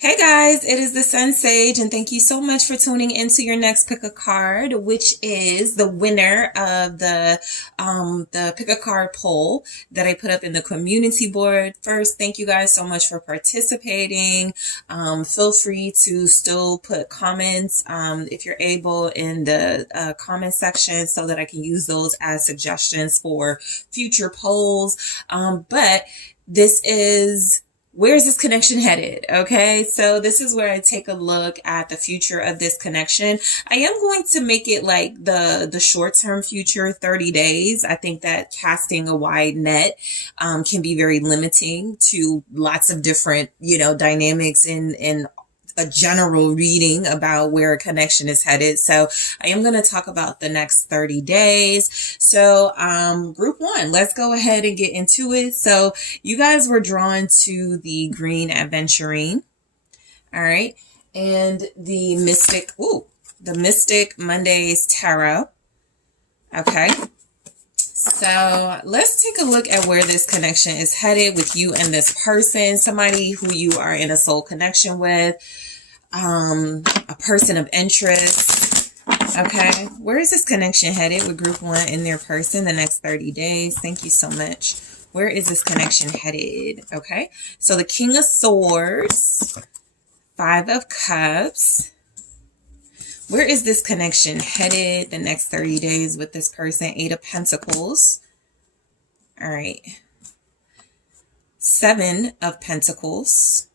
Hey guys, it is the SunSage, and thank you so much for tuning into your next pick a card, which is the winner of the pick a card poll that I put up in the community board. First, thank you guys so much for participating. Feel free to still put comments if you're able in the comment section so that I can use those as suggestions for future polls. But this is where's this connection headed? Okay, so this is where I take a look at the future of this connection. I am going to make it like the short-term future, 30 days. I think that casting a wide net can be very limiting to lots of different, dynamics in a general reading about where a connection is headed. So I am going to talk about the next 30 days. So group one, let's go ahead and get into it. So you guys were drawn to the green adventurine. All right. And the Mystic Mondays Tarot. Okay. So let's take a look at where this connection is headed with you and this person, somebody who you are in a soul connection with, a person of interest. Okay, where is this connection headed with group one in their person the next 30 days? Thank you so much. Where is this connection headed? Okay, so the King of Swords, Five of Cups. Where is this connection headed the next 30 days with this person? Eight of Pentacles. All right. Seven of Pentacles.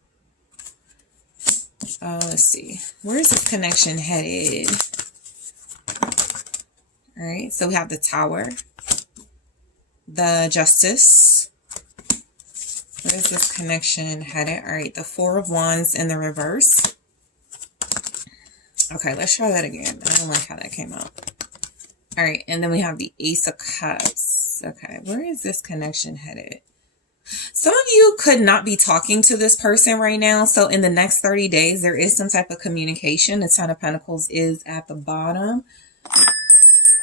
Let's see. Where is this connection headed? All right. So we have the Tower. The Justice. Where is this connection headed? All right. The Four of Wands in the reverse. Okay, let's try that again. I don't like how that came out. All right, and then we have the Ace of Cups. Okay, where is this connection headed? Some of you could not be talking to this person right now. So in the next 30 days, there is some type of communication. The Ten of Pentacles is at the bottom.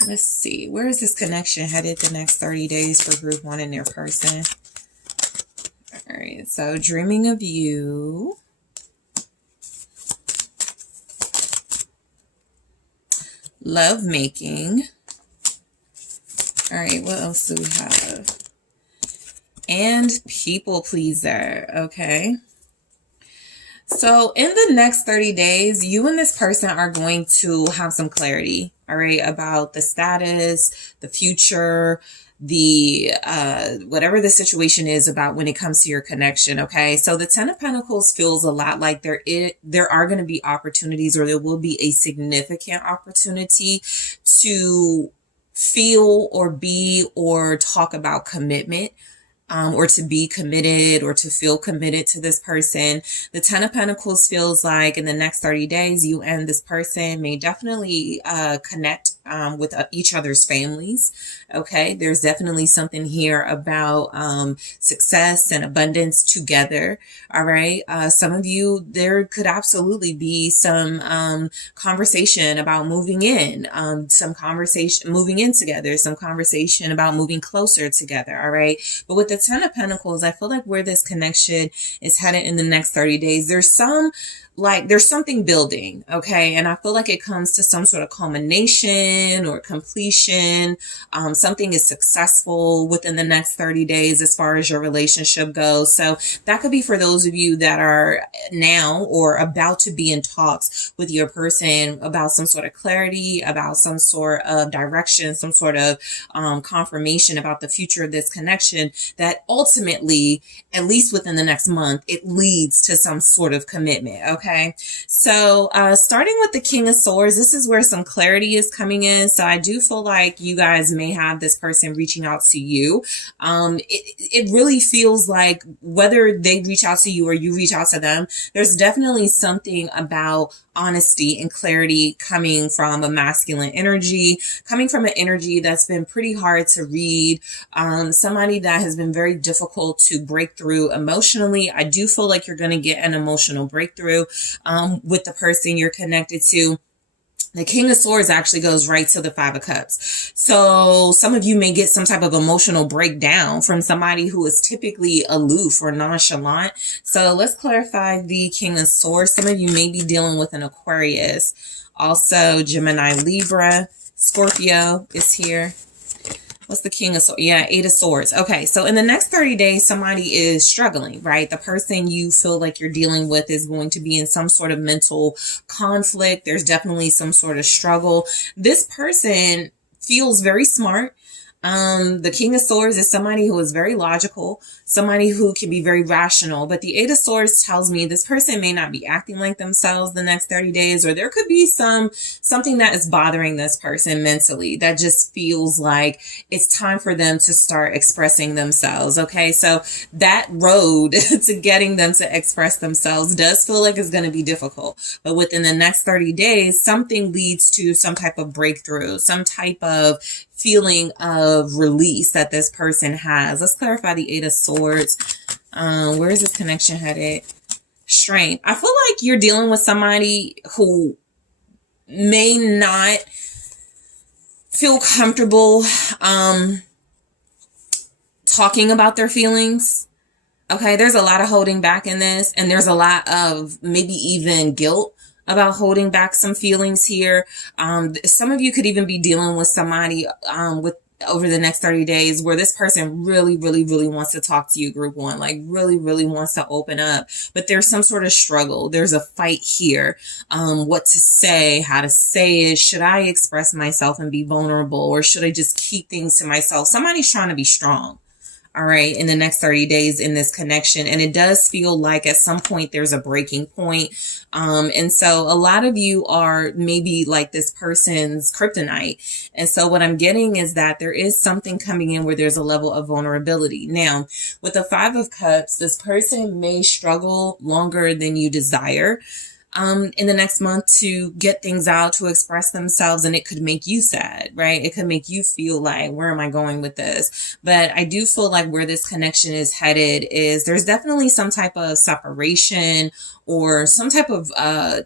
Let's see. Where is this connection headed the next 30 days for group one and their person? All right, so dreaming of you. Love making. All right, what else do we have? And people pleaser. Okay. So in the next 30 days, you and this person are going to have some clarity, all right, about the status, the future, the whatever the situation is about when it comes to your connection. Okay, so the Ten of Pentacles feels a lot like there are going to be opportunities, or there will be a significant opportunity to feel or be or talk about commitment. Or to be committed or to feel committed to this person. The Ten of Pentacles feels like in the next 30 days, you and this person may definitely connect with each other's families. Okay, there's definitely something here about success and abundance together. All right, some of you, there could absolutely be some conversation about moving in, some conversation moving in together, some conversation about moving closer together. All right, but with the Ten of Pentacles, I feel like where this connection is headed in the next 30 days, there's something building, okay? And I feel like it comes to some sort of culmination or completion. Something is successful within the next 30 days as far as your relationship goes. So that could be for those of you that are now or about to be in talks with your person about some sort of clarity, about some sort of direction, some sort of confirmation about the future of this connection that ultimately, at least within the next month, it leads to some sort of commitment, okay? So starting with the King of Swords, this is where some clarity is coming in. So I do feel like you guys may have this person reaching out to you. It really feels like whether they reach out to you or you reach out to them, there's definitely something about honesty and clarity coming from a masculine energy, coming from an energy that's been pretty hard to read, somebody that has been very difficult to break through emotionally. I do feel like you're going to get an emotional breakthrough with the person you're connected to. The King of Swords actually goes right to the Five of Cups. So some of you may get some type of emotional breakdown from somebody who is typically aloof or nonchalant. So let's clarify the King of Swords. Some of you may be dealing with an Aquarius. Also, Gemini, Libra, Scorpio is here. What's the King of Swords? Yeah, Eight of Swords. Okay, so in the next 30 days, somebody is struggling, right? The person you feel like you're dealing with is going to be in some sort of mental conflict. There's definitely some sort of struggle. This person feels very smart. The King of Swords is somebody who is very logical, somebody who can be very rational, but the Eight of Swords tells me this person may not be acting like themselves the next 30 days, or there could be something that is bothering this person mentally that just feels like it's time for them to start expressing themselves. Okay, so that road to getting them to express themselves does feel like it's going to be difficult, but within the next 30 days, something leads to some type of breakthrough, some type of feeling of release that this person has. Let's clarify the Eight of Swords. Where is this connection headed? Strength. I feel like you're dealing with somebody who may not feel comfortable talking about their feelings. Okay, there's a lot of holding back in this, and there's a lot of maybe even guilt about holding back some feelings here. Some of you could even be dealing with somebody with over the next 30 days where this person really, really, really wants to talk to you, group one, like really, really wants to open up, but there's some sort of struggle. There's a fight here. What to say, how to say it. Should I express myself and be vulnerable, or should I just keep things to myself? Somebody's trying to be strong. All right, in the next 30 days in this connection. And it does feel like at some point there's a breaking point. And so a lot of you are maybe like this person's kryptonite. And so what I'm getting is that there is something coming in where there's a level of vulnerability. Now, with the Five of Cups, this person may struggle longer than you desire in the next month to get things out, to express themselves, and it could make you sad, right? It could make you feel like, where am I going with this? But I do feel like where this connection is headed is there's definitely some type of separation or some type of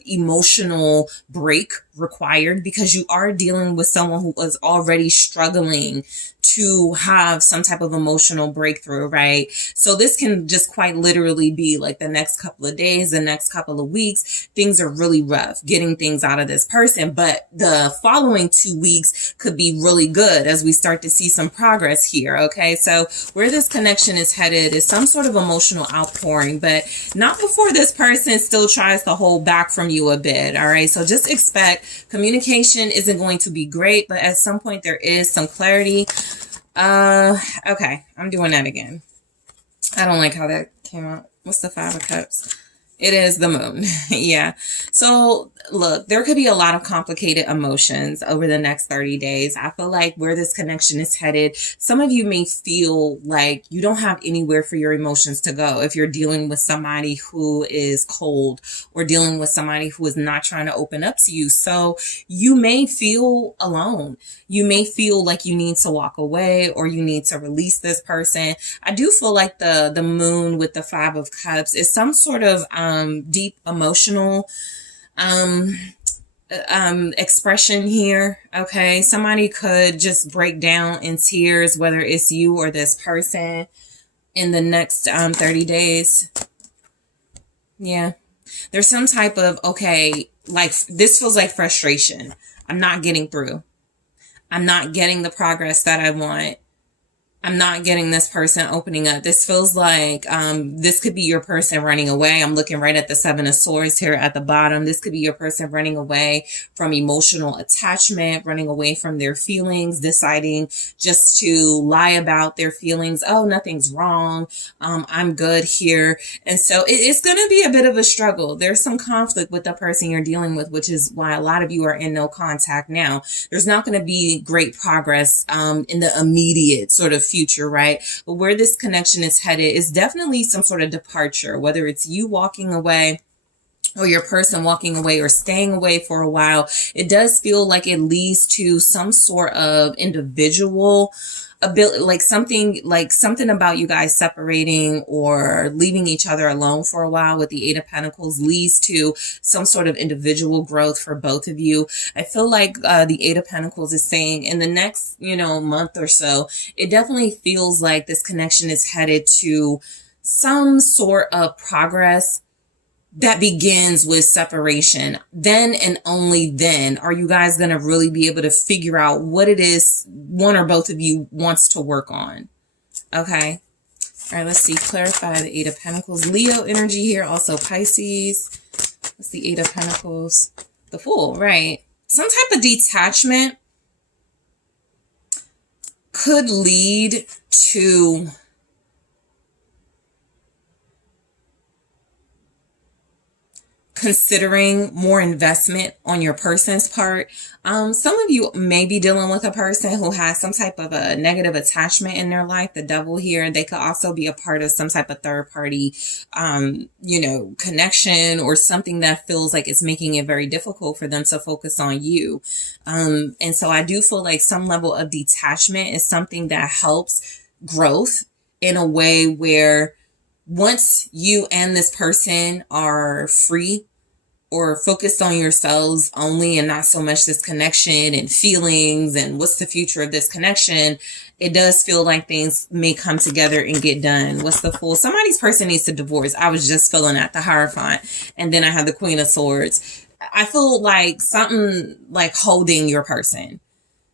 emotional break required, because you are dealing with someone who was already struggling to have some type of emotional breakthrough, right? So this can just quite literally be like the next couple of days, the next couple of weeks, things are really rough getting things out of this person, but the following 2 weeks could be really good as we start to see some progress here, okay? So where this connection is headed is some sort of emotional outpouring, but not before this person still tries to hold back from you a bit, all right? So just expect communication isn't going to be great, but at some point there is some clarity. Okay, I'm doing that again. I don't like how that came out. What's the Five of Cups? It is the moon. Yeah. So look, there could be a lot of complicated emotions over the next 30 days. I feel like where this connection is headed, some of you may feel like you don't have anywhere for your emotions to go if you're dealing with somebody who is cold or dealing with somebody who is not trying to open up to you. So you may feel alone. You may feel like you need to walk away or you need to release this person. I do feel like the moon with the Five of Cups is some sort of deep emotional expression here. Okay, somebody could just break down in tears, whether it's you or this person, in the next 30 days. Yeah, there's some type of, okay, like this feels like frustration. I'm not getting through. I'm not getting the progress that I want. I'm not getting this person opening up. This feels like this could be your person running away. I'm looking right at the Seven of Swords here at the bottom. This could be your person running away from emotional attachment, running away from their feelings, deciding just to lie about their feelings. Oh, nothing's wrong. I'm good here. And so it's going to be a bit of a struggle. There's some conflict with the person you're dealing with, which is why a lot of you are in no contact now. There's not going to be great progress in the immediate sort of future, right? But where this connection is headed is definitely some sort of departure, whether it's you walking away or your person walking away or staying away for a while, it does feel like it leads to some sort of individual ability, like something about you guys separating or leaving each other alone for a while with the Eight of Pentacles leads to some sort of individual growth for both of you. I feel like the Eight of Pentacles is saying in the next, month or so, it definitely feels like this connection is headed to some sort of progress that begins with separation. Then and only then are you guys going to really be able to figure out what it is one or both of you wants to work on. Okay. All right, let's see. Clarify the Eight of Pentacles. Leo energy here. Also Pisces. What's the Eight of Pentacles? The Fool, right? Some type of detachment could lead to considering more investment on your person's part. Some of you may be dealing with a person who has some type of a negative attachment in their life. The Devil here, they could also be a part of some type of third party, connection or something that feels like it's making it very difficult for them to focus on you. And so I do feel like some level of detachment is something that helps growth in a way where once you and this person are free or focused on yourselves only and not so much this connection and feelings and what's the future of this connection, it does feel like things may come together and get done. What's the Fool? Somebody's person needs to divorce. I was just feeling at the Hierophant. And then I have the Queen of Swords. I feel like something like holding your person.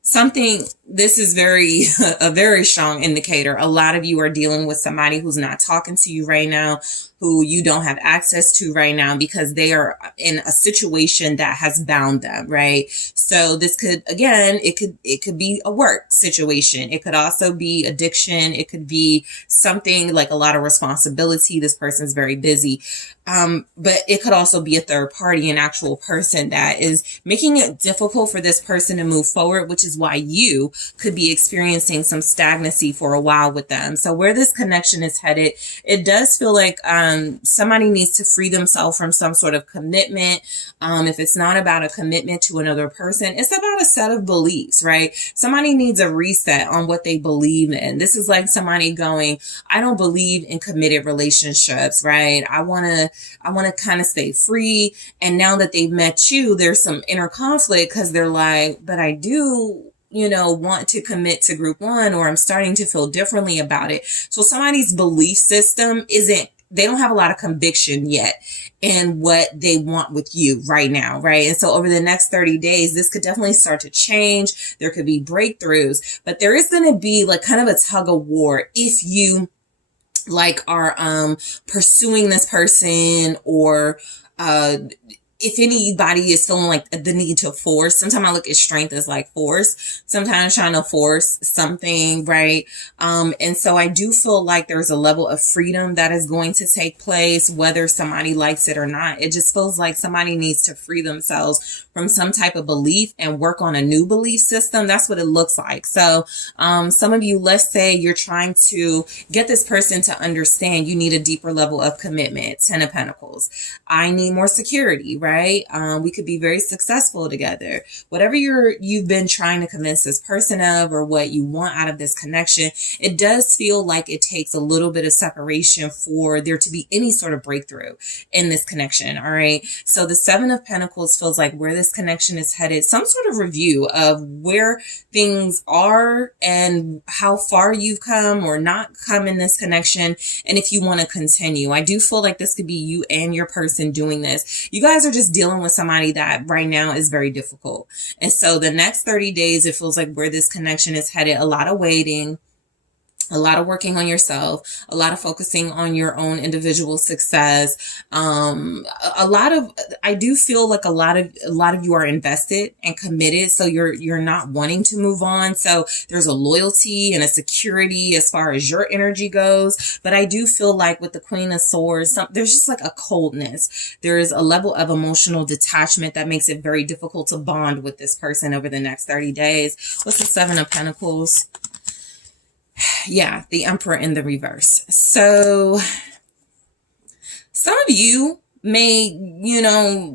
Something, this is a very strong indicator. A lot of you are dealing with somebody who's not talking to you right now, who you don't have access to right now because they are in a situation that has bound them, right? So this could, again, it could be a work situation. It could also be addiction. It could be something like a lot of responsibility. This person's very busy. But it could also be a third party, an actual person that is making it difficult for this person to move forward, which is why you could be experiencing some stagnancy for a while with them. So where this connection is headed, it does feel like somebody needs to free themselves from some sort of commitment. If it's not about a commitment to another person, it's about a set of beliefs, right? Somebody needs a reset on what they believe in. This is like somebody going, I don't believe in committed relationships, right? I want to kind of stay free. And now that they've met you, there's some inner conflict because they're like, but I do, want to commit to group one, or I'm starting to feel differently about it. So somebody's belief system they don't have a lot of conviction yet in what they want with you right now, right? And so over the next 30 days, this could definitely start to change. There could be breakthroughs, but there is going to be like kind of a tug of war if you are pursuing this person, or if anybody is feeling like the need to force. Sometimes I look at strength as like force, sometimes trying to force something, right? And so I do feel like there's a level of freedom that is going to take place, whether somebody likes it or not. It just feels like somebody needs to free themselves from some type of belief and work on a new belief system. That's what it looks like. So some of you, let's say you're trying to get this person to understand you need a deeper level of commitment. Ten of Pentacles. I need more security, right? We could be very successful together. Whatever you've been trying to convince this person of, or what you want out of this connection, it does feel like it takes a little bit of separation for there to be any sort of breakthrough in this connection. All right. So the Seven of Pentacles feels like where this connection is headed, some sort of review of where things are and how far you've come or not come in this connection, and if you want to continue. I do feel like this could be you and your person doing this. You guys are just dealing with somebody that right now is very difficult. And so the next 30 days, it feels like where this connection is headed, a lot of waiting, a lot of working on yourself, a lot of focusing on your own individual success. I do feel like a lot of you are invested and committed. So you're not wanting to move on. So there's a loyalty and a security as far as your energy goes. But I do feel like with the Queen of Swords, there's just like a coldness. There is a level of emotional detachment that makes it very difficult to bond with this person over the next 30 days. What's the Seven of Pentacles? Yeah, the Emperor in the reverse. So some of you may,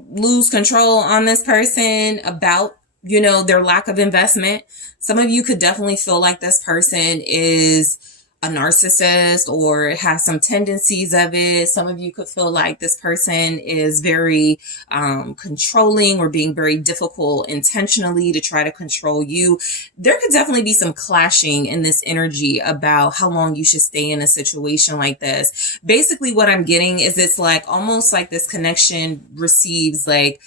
lose control on this person about, their lack of investment. Some of you could definitely feel like this person is a narcissist or has some tendencies of it. Some of you could feel like this person is very controlling or being very difficult intentionally to try to control you. There could definitely be some clashing in this energy about how long you should stay in a situation like this. Basically, what I'm getting is it's like almost like this connection receives like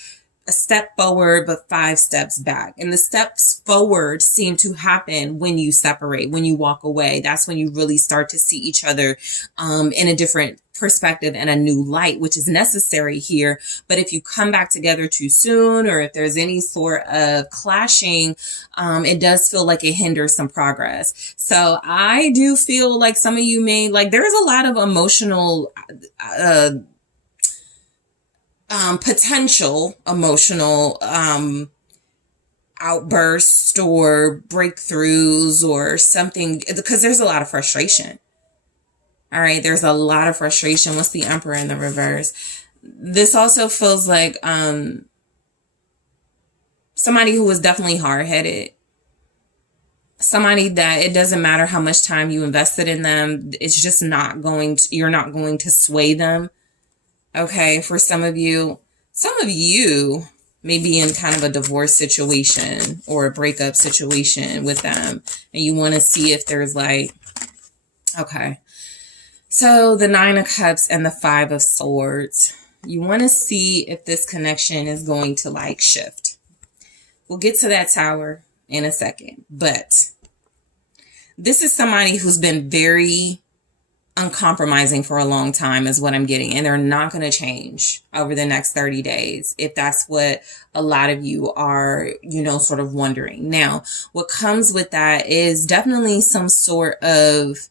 a step forward, but 5 steps back. And the steps forward seem to happen when you separate, when you walk away. That's when you really start to see each other in a different perspective and a new light, which is necessary here. But if you come back together too soon, or if there's any sort of clashing, it does feel like it hinders some progress. So I do feel like some of you may, like, there's a lot of emotional potential emotional outbursts or breakthroughs or something, because there's a lot of frustration. All right, there's a lot of frustration. What's the Emperor in the reverse? This also feels like somebody who is definitely hard-headed. Somebody that it doesn't matter how much time you invested in them, it's just not going to, you're not going to sway them. Okay, for some of you may be in kind of a divorce situation or a breakup situation with them, and you want to see if there's like, okay. So the 9 of Cups and the 5 of Swords, you want to see if this connection is going to like shift. We'll get to that Tower in a second, but this is somebody who's been very uncompromising for a long time is what I'm getting. And they're not going to change over the next 30 days. If that's what a lot of you are, sort of wondering. Now, what comes with that is definitely some sort of,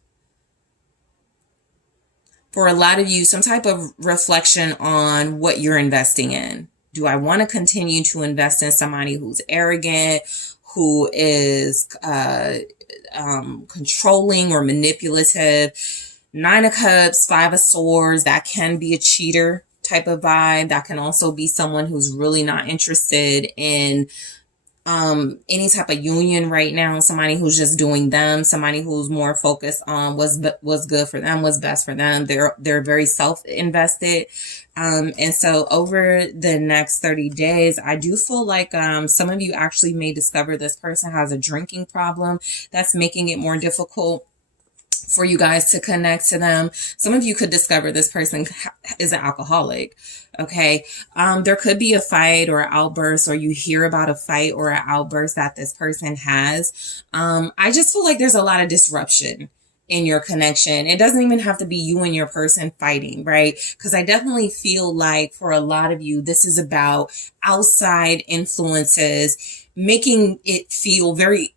for a lot of you, some type of reflection on what you're investing in. Do I want to continue to invest in somebody who's arrogant, who is controlling or manipulative? 9 of Cups, 5 of Swords, that can be a cheater type of vibe. That can also be someone who's really not interested in any type of union right now. Somebody who's just doing them. Somebody who's more focused on what's good for them, what's best for them. They're very self-invested. And so over the next 30 days, I do feel like some of you actually may discover this person has a drinking problem that's making it more difficult for you guys to connect to them. Some of you could discover this person is an alcoholic. Okay. There could be a fight or an outburst, or you hear about a fight or an outburst that this person has. I just feel like there's a lot of disruption in your connection. It doesn't even have to be you and your person fighting, right? Because I definitely feel like for a lot of you, this is about outside influences making it feel very,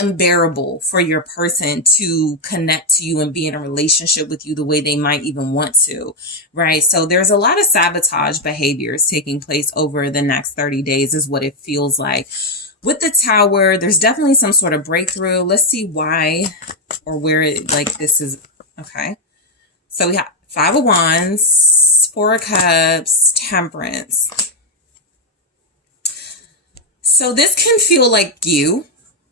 unbearable for your person to connect to you and be in a relationship with you the way they might even want to, right? So there's a lot of sabotage behaviors taking place over the next 30 days is what it feels like. With the Tower, there's definitely some sort of breakthrough. Let's see why or where it, like, this is, okay. So we have 5 of Wands, 4 of Cups, Temperance. So this can feel like you.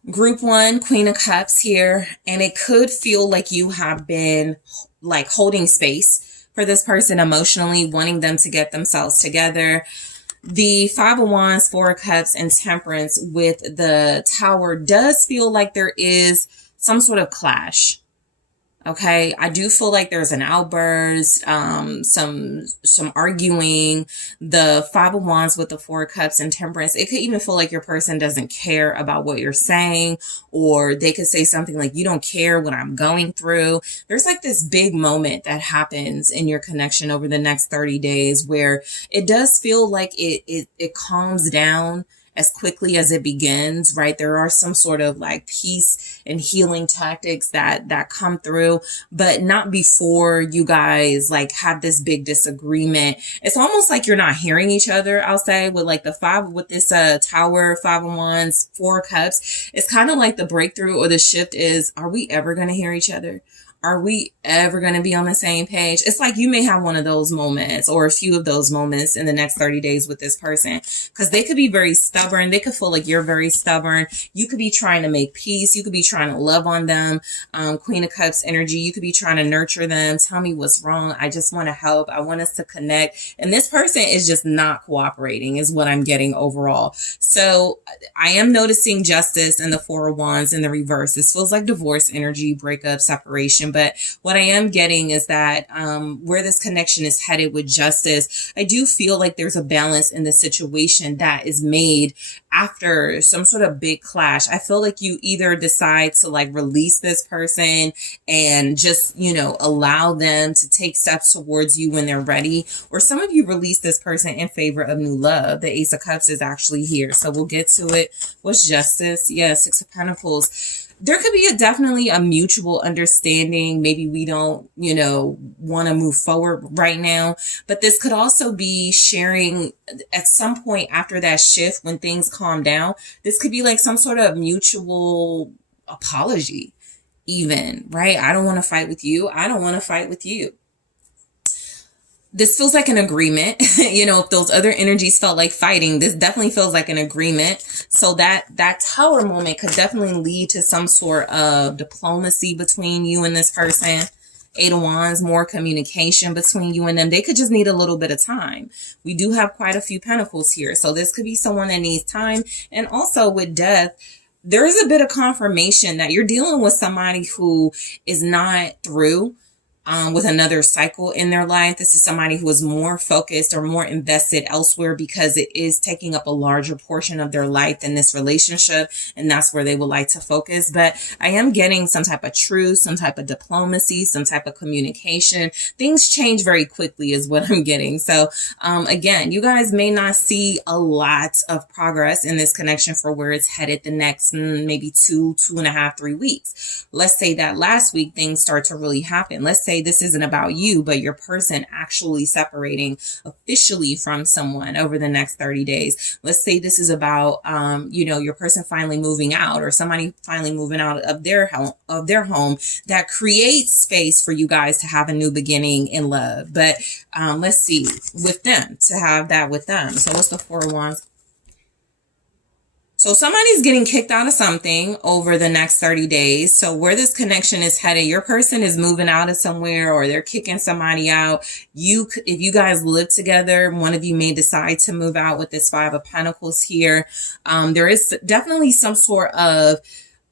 Group 1, Queen of Cups here, and it could feel like you have been like holding space for this person emotionally, wanting them to get themselves together. The 5 of Wands, 4 of Cups, and Temperance with the Tower does feel like there is some sort of clash. Okay, I do feel like there's an outburst, some arguing. The 5 of Wands with the 4 of Cups and Temperance, it could even feel like your person doesn't care about what you're saying, or they could say something like, you don't care what I'm going through. There's like this big moment that happens in your connection over the next 30 days where it does feel like it calms down as quickly as it begins, right? There are some sort of like peace and healing tactics that come through, but not before you guys like have this big disagreement. It's almost like you're not hearing each other, I'll say, with like the 5, with this Tower, 5 of Wands, 4 of Cups. It's kind of like the breakthrough or the shift is, are we ever going to hear each other? Are we ever going to be on the same page? It's like you may have one of those moments or a few of those moments in the next 30 days with this person, because they could be very stubborn. They could feel like you're very stubborn. You could be trying to make peace. You could be trying to love on them. Queen of Cups energy. You could be trying to nurture them. Tell me what's wrong. I just want to help. I want us to connect. And this person is just not cooperating is what I'm getting overall. So I am noticing justice in the Four of Wands in the reverse. This feels like divorce energy, breakup, separation. But what I am getting is that where this connection is headed with justice, I do feel like there's a balance in the situation that is made after some sort of big clash. I feel like you either decide to like release this person and just, you know, allow them to take steps towards you when they're ready, or some of you release this person in favor of new love. The Ace of Cups is actually here, so we'll get to it. What's justice? Yeah, Six of Pentacles. There could be definitely a mutual understanding. Maybe we don't, you know, want to move forward right now, but this could also be sharing at some point after that shift when things calm down. This could be like some sort of mutual apology even, right? I don't want to fight with you. I don't want to fight with you. This feels like an agreement. You know, if those other energies felt like fighting, this definitely feels like an agreement. So that Tower moment could definitely lead to some sort of diplomacy between you and this person. Eight of Wands, more communication between you and them. They could just need a little bit of time. We do have quite a few pentacles here. So this could be someone that needs time. And also with Death, there is a bit of confirmation that you're dealing with somebody who is not through with another cycle in their life. This is somebody who is more focused or more invested elsewhere because it is taking up a larger portion of their life than this relationship. And that's where they would like to focus. But I am getting some type of truth, some type of diplomacy, some type of communication. Things change very quickly is what I'm getting. So again, you guys may not see a lot of progress in this connection for where it's headed the next maybe 2.5, 3 weeks. Let's say that last week things start to really happen. Let's say this isn't about you, but your person actually separating officially from someone over the next 30 days. Let's say this is about, you know, your person finally moving out, or somebody finally moving out of their home that creates space for you guys to have a new beginning in love. But let's see, with them, to have that with them. So what's the Four of Wands? So somebody's getting kicked out of something over the next 30 days. So where this connection is headed, your person is moving out of somewhere, or they're kicking somebody out. If you guys live together, one of you may decide to move out with this Five of Pentacles here. There is definitely some sort of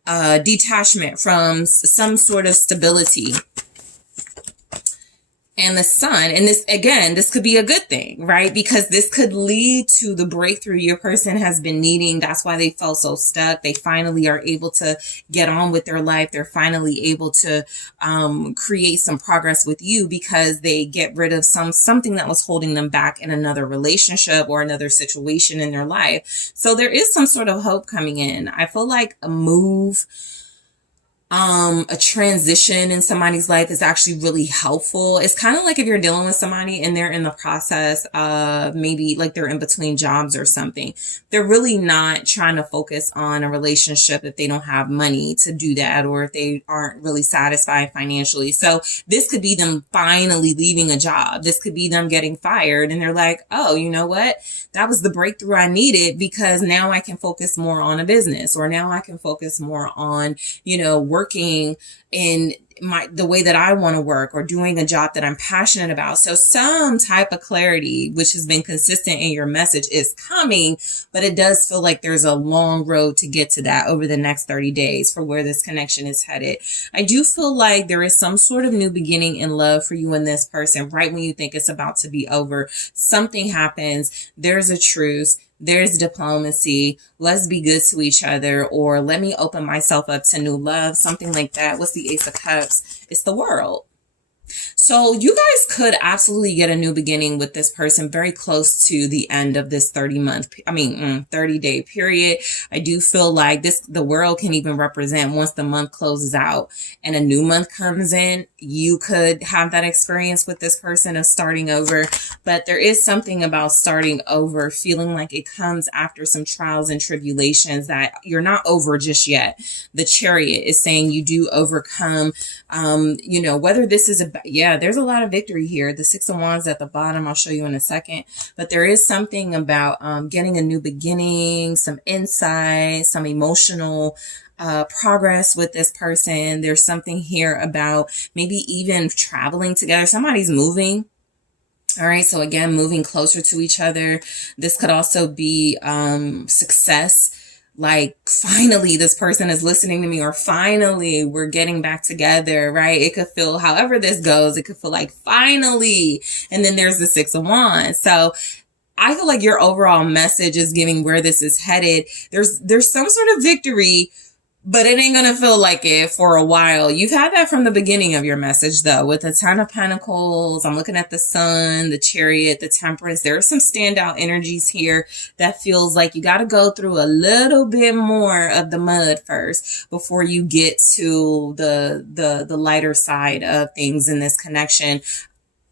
detachment from some sort of stability. And the Sun, and this, again, this could be a good thing, right? Because this could lead to the breakthrough your person has been needing. That's why they felt so stuck. They finally are able to get on with their life. They're finally able to create some progress with you because they get rid of something that was holding them back in another relationship or another situation in their life. So there is some sort of hope coming in. I feel like a move, a transition in somebody's life is actually really helpful. It's kind of like if you're dealing with somebody and they're in the process of maybe like they're in between jobs or something. They're really not trying to focus on a relationship if they don't have money to do that, or if they aren't really satisfied financially. So this could be them finally leaving a job. This could be them getting fired and they're like, oh, you know what? That was the breakthrough I needed, because now I can focus more on a business, or now I can focus more on, you know, working in the way that I want to work, or doing a job that I'm passionate about. So some type of clarity, which has been consistent in your message, is coming, but it does feel like there's a long road to get to that over the next 30 days for where this connection is headed. I do feel like there is some sort of new beginning in love for you and this person. Right when you think it's about to be over, something happens. There's a truce. There's diplomacy. Let's be good to each other, or let me open myself up to new love, something like that. What's the Ace of Cups? It's the World. So you guys could absolutely get a new beginning with this person very close to the end of this 30-day period. I do feel like the world can even represent once the month closes out and a new month comes in, you could have that experience with this person of starting over. But there is something about starting over, feeling like it comes after some trials and tribulations that you're not over just yet. The Chariot is saying you do overcome, whether this is there's a lot of victory here. The Six of Wands at the bottom, I'll show you in a second. But there is something about getting a new beginning, some insight, some emotional progress with this person. There's something here about maybe even traveling together. Somebody's moving. All right. So again, moving closer to each other. This could also be success. Like, finally, this person is listening to me, or finally, we're getting back together, right? It could feel, however this goes, it could feel like finally. And then there's the Six of Wands. So I feel like your overall message is giving where this is headed. There's some sort of victory, but it ain't going to feel like it for a while. You've had that from the beginning of your message, though, with the Ten of Pentacles. I'm looking at the Sun, the Chariot, the Temperance. There are some standout energies here that feels like you got to go through a little bit more of the mud first before you get to the lighter side of things in this connection.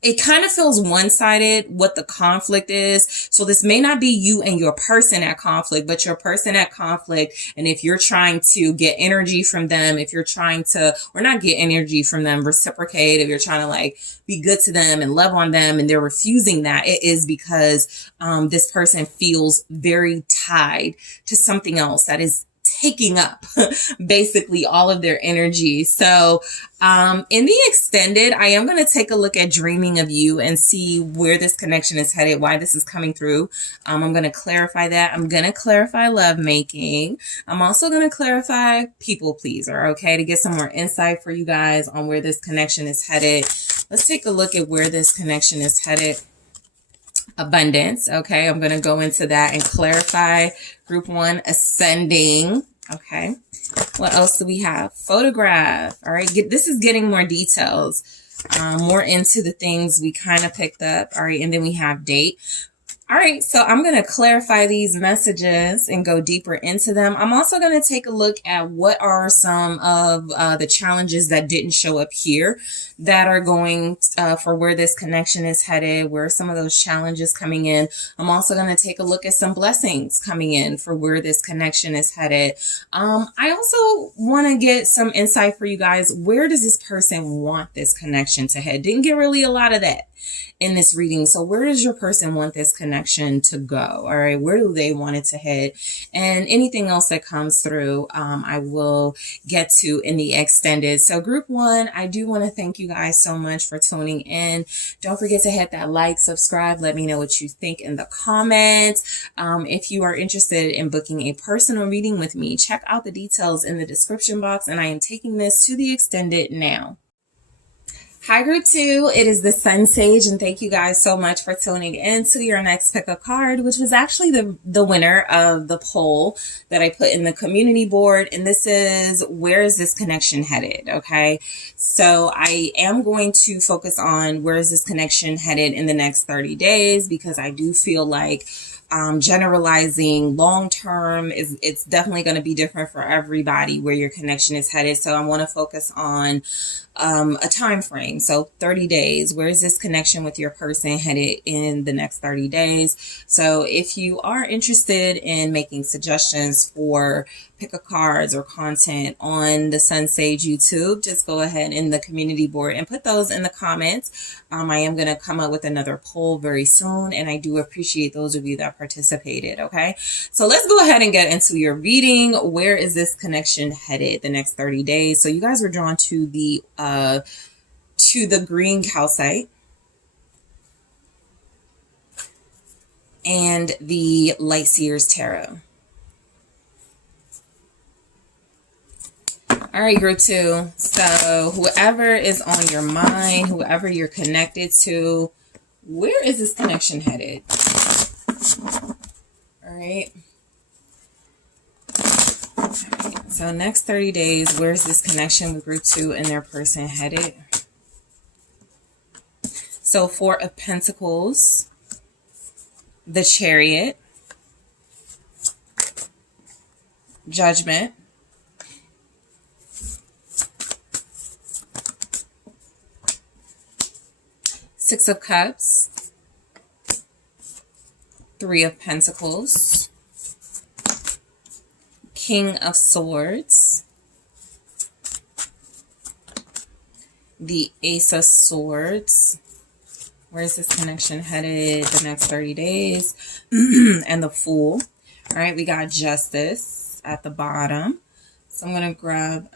It kind of feels one-sided what the conflict is. So this may not be you and your person at conflict, but your person at conflict. And if you're trying to get energy from them, if you're trying to, or not get energy from them, reciprocate, if you're trying to like be good to them and love on them and they're refusing that, it is because this person feels very tied to something else that is taking up basically all of their energy. So in the extended, I am going to take a look at dreaming of you and see where this connection is headed, why this is coming through. I'm going to clarify that. I'm going to clarify lovemaking. I'm also going to clarify people pleaser, okay, to get some more insight for you guys on where this connection is headed. Let's take a look at where this connection is headed. Abundance. Okay, I'm going to go into that and clarify. Group 1, ascending. Okay, what else do we have? Photograph. All right, this is getting more details, more into the things we kind of picked up. All right, and then we have date. All right, so I'm going to clarify these messages and go deeper into them. I'm also going to take a look at what are some of the challenges that didn't show up here that are going for where this connection is headed, where are some of those challenges coming in. I'm also going to take a look at some blessings coming in for where this connection is headed. I also want to get some insight for you guys. Where does this person want this connection to head? Didn't get really a lot of that in this reading. So where does your person want this connection to go? All right. Where do they want it to head? And anything else that comes through, I will get to in the extended. So group 1, I do want to thank you guys so much for tuning in. Don't forget to hit that like, subscribe. Let me know what you think in the comments. If you are interested in booking a personal reading with me, check out the details in the description box. And I am taking this to the extended now. Hi group 2, it is the SunSage, and thank you guys so much for tuning in to your next pick a card, which was actually the winner of the poll that I put in the community board. And this is, where is this connection headed? Okay, so I am going to focus on where is this connection headed in the next 30 days, because I do feel like generalizing long term it's definitely going to be different for everybody where your connection is headed. So I want to focus on a time frame. So 30 days. Where is this connection with your person headed in the next 30 days? So if you are interested in making suggestions for pick a cards or content on the SunSage YouTube, just go ahead in the community board and put those in the comments. I am going to come up with another poll very soon, and I do appreciate those of you that participated. Okay, so let's go ahead and get into your reading. Where is this connection headed the next 30 days? So you guys were drawn to the green calcite and the Light Seers Tarot. All right, group 2. So whoever is on your mind, whoever you're connected to, where is this connection headed? All right. So next 30 days, where's this connection with group 2 and their person headed? So 4 of Pentacles, the Chariot, Judgment, Six of Cups, 3 of Pentacles, King of Swords, the Ace of Swords. Where's this connection headed the next 30 days? And the Fool. All right, we got Justice at the bottom. So I'm going to grab,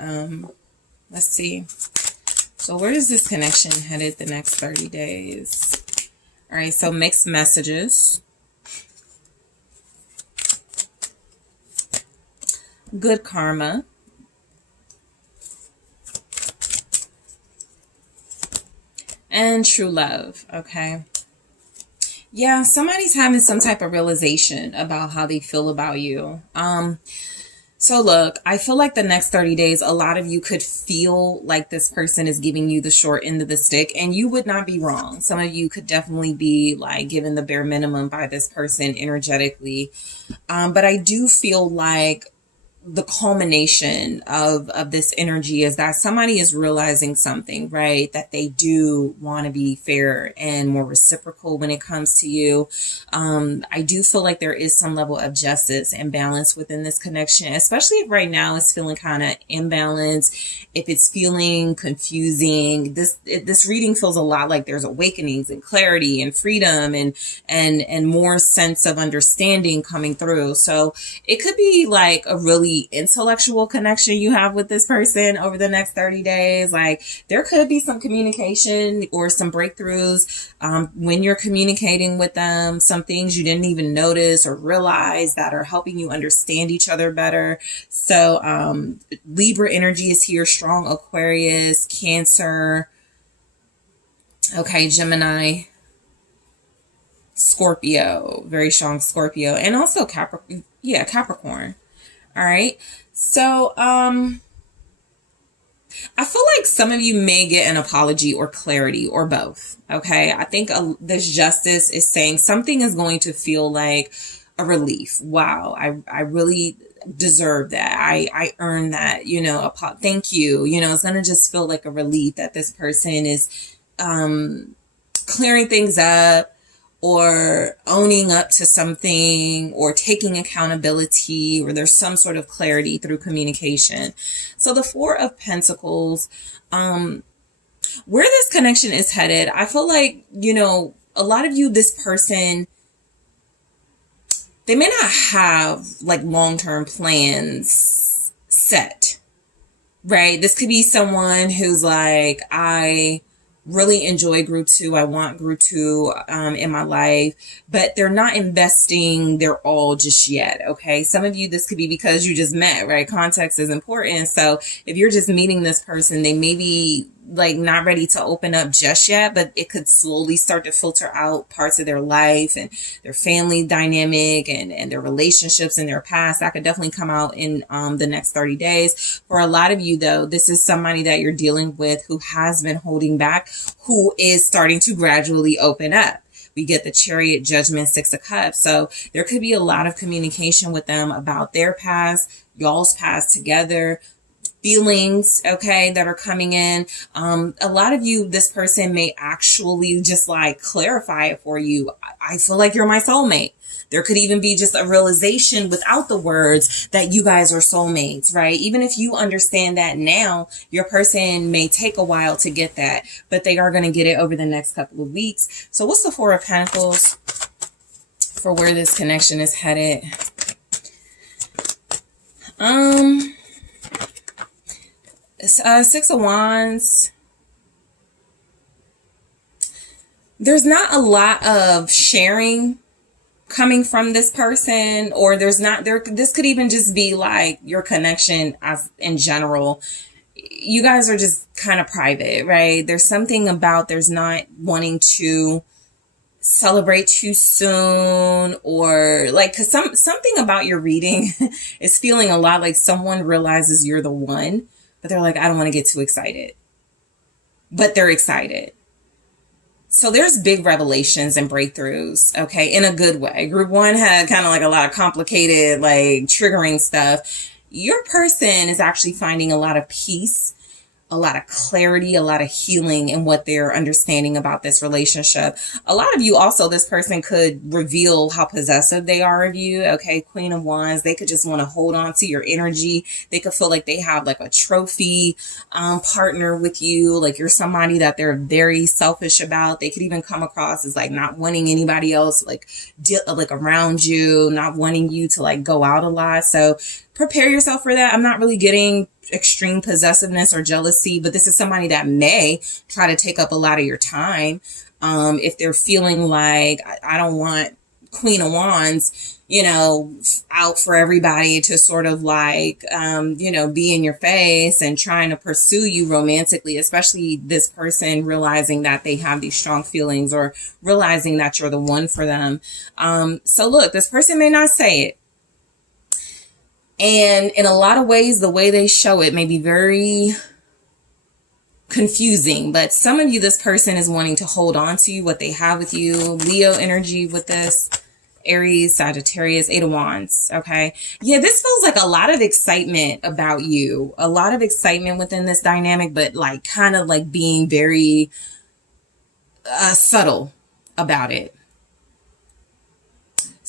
let's see. So where is this connection headed the next 30 days? All right, so mixed messages. Good karma. And true love, okay? Yeah, somebody's having some type of realization about how they feel about you. So look, I feel like the next 30 days, a lot of you could feel like this person is giving you the short end of the stick, and you would not be wrong. Some of you could definitely be like given the bare minimum by this person energetically. But I do feel like the culmination of this energy is that somebody is realizing something, right? That they do want to be fair and more reciprocal when it comes to you. I do feel like there is some level of justice and balance within this connection, especially if right now it's feeling kind of imbalanced. If it's feeling confusing, this reading feels a lot like there's awakenings and clarity and freedom and more sense of understanding coming through. So it could be like a really intellectual connection you have with this person over the next 30 days. Like there could be some communication or some breakthroughs when you're communicating with them, some things you didn't even notice or realize that are helping you understand each other better. So Libra energy is here, strong Aquarius, Cancer, okay, Gemini, Scorpio, very strong Scorpio, and also Capricorn. All right. So, I feel like some of you may get an apology or clarity or both. Okay. I think this justice is saying something is going to feel like a relief. Wow. I really deserve that. I earned that, thank you. It's going to just feel like a relief that this person is, clearing things up, or owning up to something, or taking accountability, or there's some sort of clarity through communication. So the 4 of Pentacles, where this connection is headed, I feel like, a lot of you, this person, they may not have like long-term plans set, right? This could be someone who's like, I really enjoy group 2. I want group 2 in my life, but they're not investing their all just yet. Okay. Some of you, this could be because you just met, right? Context is important. So if you're just meeting this person, they may be like not ready to open up just yet, but it could slowly start to filter out parts of their life and their family dynamic and their relationships in their past. That could definitely come out in the next 30 days. For a lot of you though, this is somebody that you're dealing with who has been holding back, who is starting to gradually open up. We get the Chariot, Judgment, 6 of Cups. So there could be a lot of communication with them about their past, y'all's past together, feelings, okay, that are coming in. A lot of you, this person may actually just like clarify it for you. I feel like you're my soulmate. There could even be just a realization without the words that you guys are soulmates, right? Even if you understand that now, your person may take a while to get that, but they are going to get it over the next couple of weeks. So what's the 4 of Pentacles for where this connection is headed? Six of Wands. There's not a lot of sharing coming from this person, or this could even just be like your connection as in general. You guys are just kind of private, right? There's something about there's not wanting to celebrate too soon, or like, cause something about your reading is feeling a lot like someone realizes you're the one, but they're like, I don't want to get too excited, but they're excited. So there's big revelations and breakthroughs, okay, in a good way. Group 1 had kind of like a lot of complicated, like triggering stuff. Your person is actually finding a lot of peace, a lot of clarity, a lot of healing in what they're understanding about this relationship. A lot of you also, this person could reveal how possessive they are of you. Okay. Queen of Wands. They could just want to hold on to your energy. They could feel like they have like a trophy partner with you. Like you're somebody that they're very selfish about. They could even come across as like not wanting anybody else like around you, not wanting you to like go out a lot. So prepare yourself for that. I'm not really getting extreme possessiveness or jealousy, but this is somebody that may try to take up a lot of your time. If they're feeling like, I don't want Queen of Wands, you know, out for everybody to sort of like, you know, be in your face and trying to pursue you romantically, especially this person realizing that they have these strong feelings or realizing that you're the one for them. So look, this person may not say it. And in a lot of ways, the way they show it may be very confusing, but some of you, this person is wanting to hold on to you, what they have with you. Leo energy with this, Aries, Sagittarius, 8 of Wands. Okay. Yeah, this feels like a lot of excitement about you, a lot of excitement within this dynamic, but like kind of like being very subtle about it.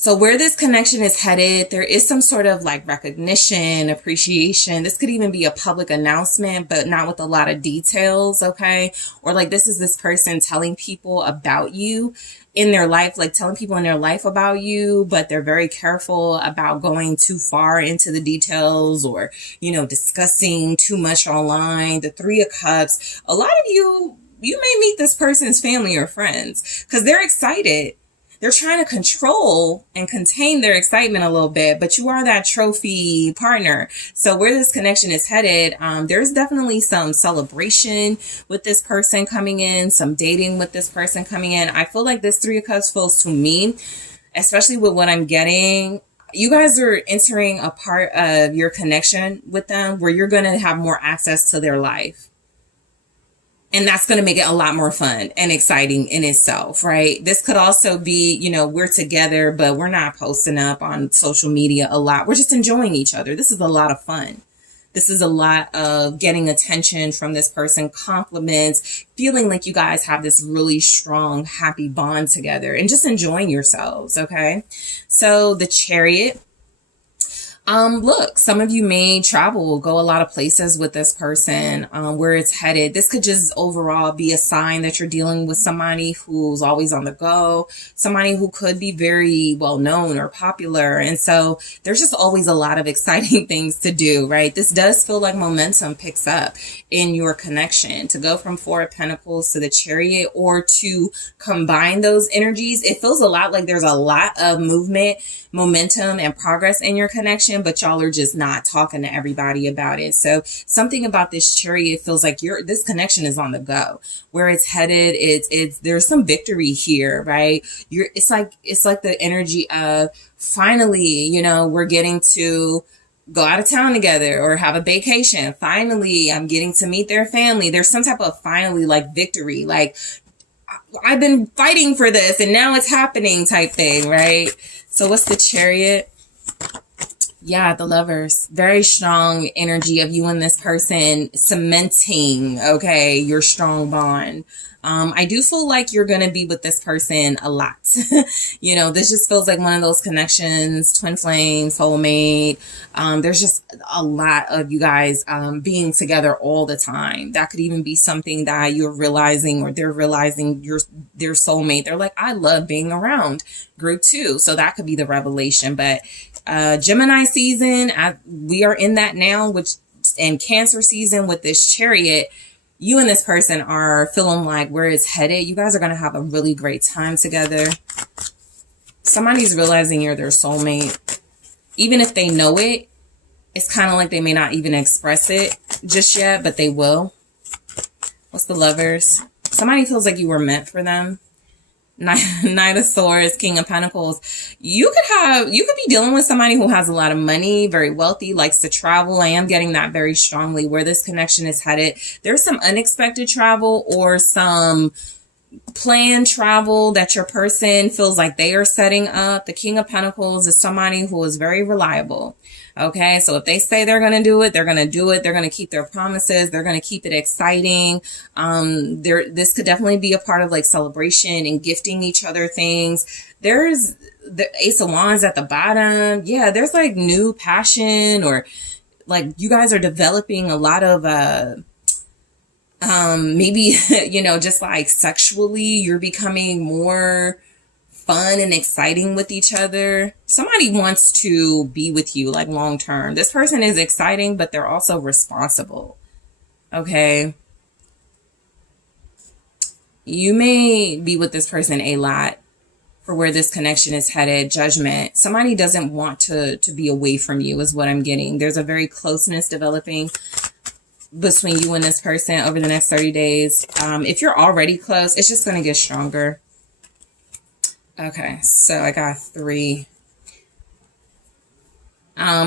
So where this connection is headed, there is some sort of like recognition, appreciation. This could even be a public announcement, but not with a lot of details, okay? Or like this is this person telling people about you in their life, like telling people in their life about you, but they're very careful about going too far into the details or, you know, discussing too much online. The 3 of Cups, a lot of you may meet this person's family or friends because they're excited. They're trying to control and contain their excitement a little bit, but you are that trophy partner. So where this connection is headed, there's definitely some celebration with this person coming in, some dating with this person coming in. I feel like this 3 of Cups feels to me, especially with what I'm getting, you guys are entering a part of your connection with them where you're going to have more access to their life. And that's going to make it a lot more fun and exciting in itself, right? This could also be, you know, we're together, but we're not posting up on social media a lot. We're just enjoying each other. This is a lot of fun. This is a lot of getting attention from this person, compliments, feeling like you guys have this really strong, happy bond together and just enjoying yourselves, okay? So the Chariot. Look, some of you may travel, go a lot of places with this person, where it's headed. This could just overall be a sign that you're dealing with somebody who's always on the go, somebody who could be very well known or popular. And so there's just always a lot of exciting things to do, right? This does feel like momentum picks up in your connection. To go from 4 of Pentacles to the Chariot, or to combine those energies, it feels a lot like there's a lot of movement, momentum, and progress in your connection, but y'all are just not talking to everybody about it. So something about this Chariot feels like this connection is on the go. Where it's headed, there's some victory here, right? It's like the energy of finally, you know, we're getting to go out of town together or have a vacation. Finally, I'm getting to meet their family. There's some type of finally like victory, like I've been fighting for this and now it's happening type thing, right? So what's the Chariot? Yeah, the Lovers. Very strong energy of you and this person cementing, okay, your strong bond. I do feel like you're going to be with this person a lot. You know, this just feels like one of those connections, twin flame, soulmate. There's just a lot of you guys being together all the time. That could even be something that you're realizing, or they're realizing you're their soulmate. They're like, I love being around Group 2. So that could be the revelation. But Gemini season, we are in that now, and Cancer season with this Chariot. You and this person are feeling like where it's headed. You guys are going to have a really great time together. Somebody's realizing you're their soulmate. Even if they know it, it's kind of like they may not even express it just yet, but they will. What's the Lovers? Somebody feels like you were meant for them. Knight of Swords, King of Pentacles. You could be dealing with somebody who has a lot of money, very wealthy, likes to travel. I am getting that very strongly where this connection is headed. There's some unexpected travel or some planned travel that your person feels like they are setting up. The King of Pentacles is somebody who is very reliable. Okay, so if they say they're going to do it, they're going to do it. They're going to keep their promises. They're going to keep it exciting. This could definitely be a part of like celebration and gifting each other things. There's the Ace of Wands at the bottom. Yeah, there's like new passion, or like you guys are developing a lot of maybe, you know, just like sexually, you're becoming more fun and exciting with each other. Somebody wants to be with you like long term. This person is exciting, but they're also responsible. Okay. You may be with this person a lot for where this connection is headed. Judgment. Somebody doesn't want to be away from you is what I'm getting. There's a very closeness developing between you and this person over the next 30 days. If you're already close, it's just going to get stronger. Okay, so I got 3.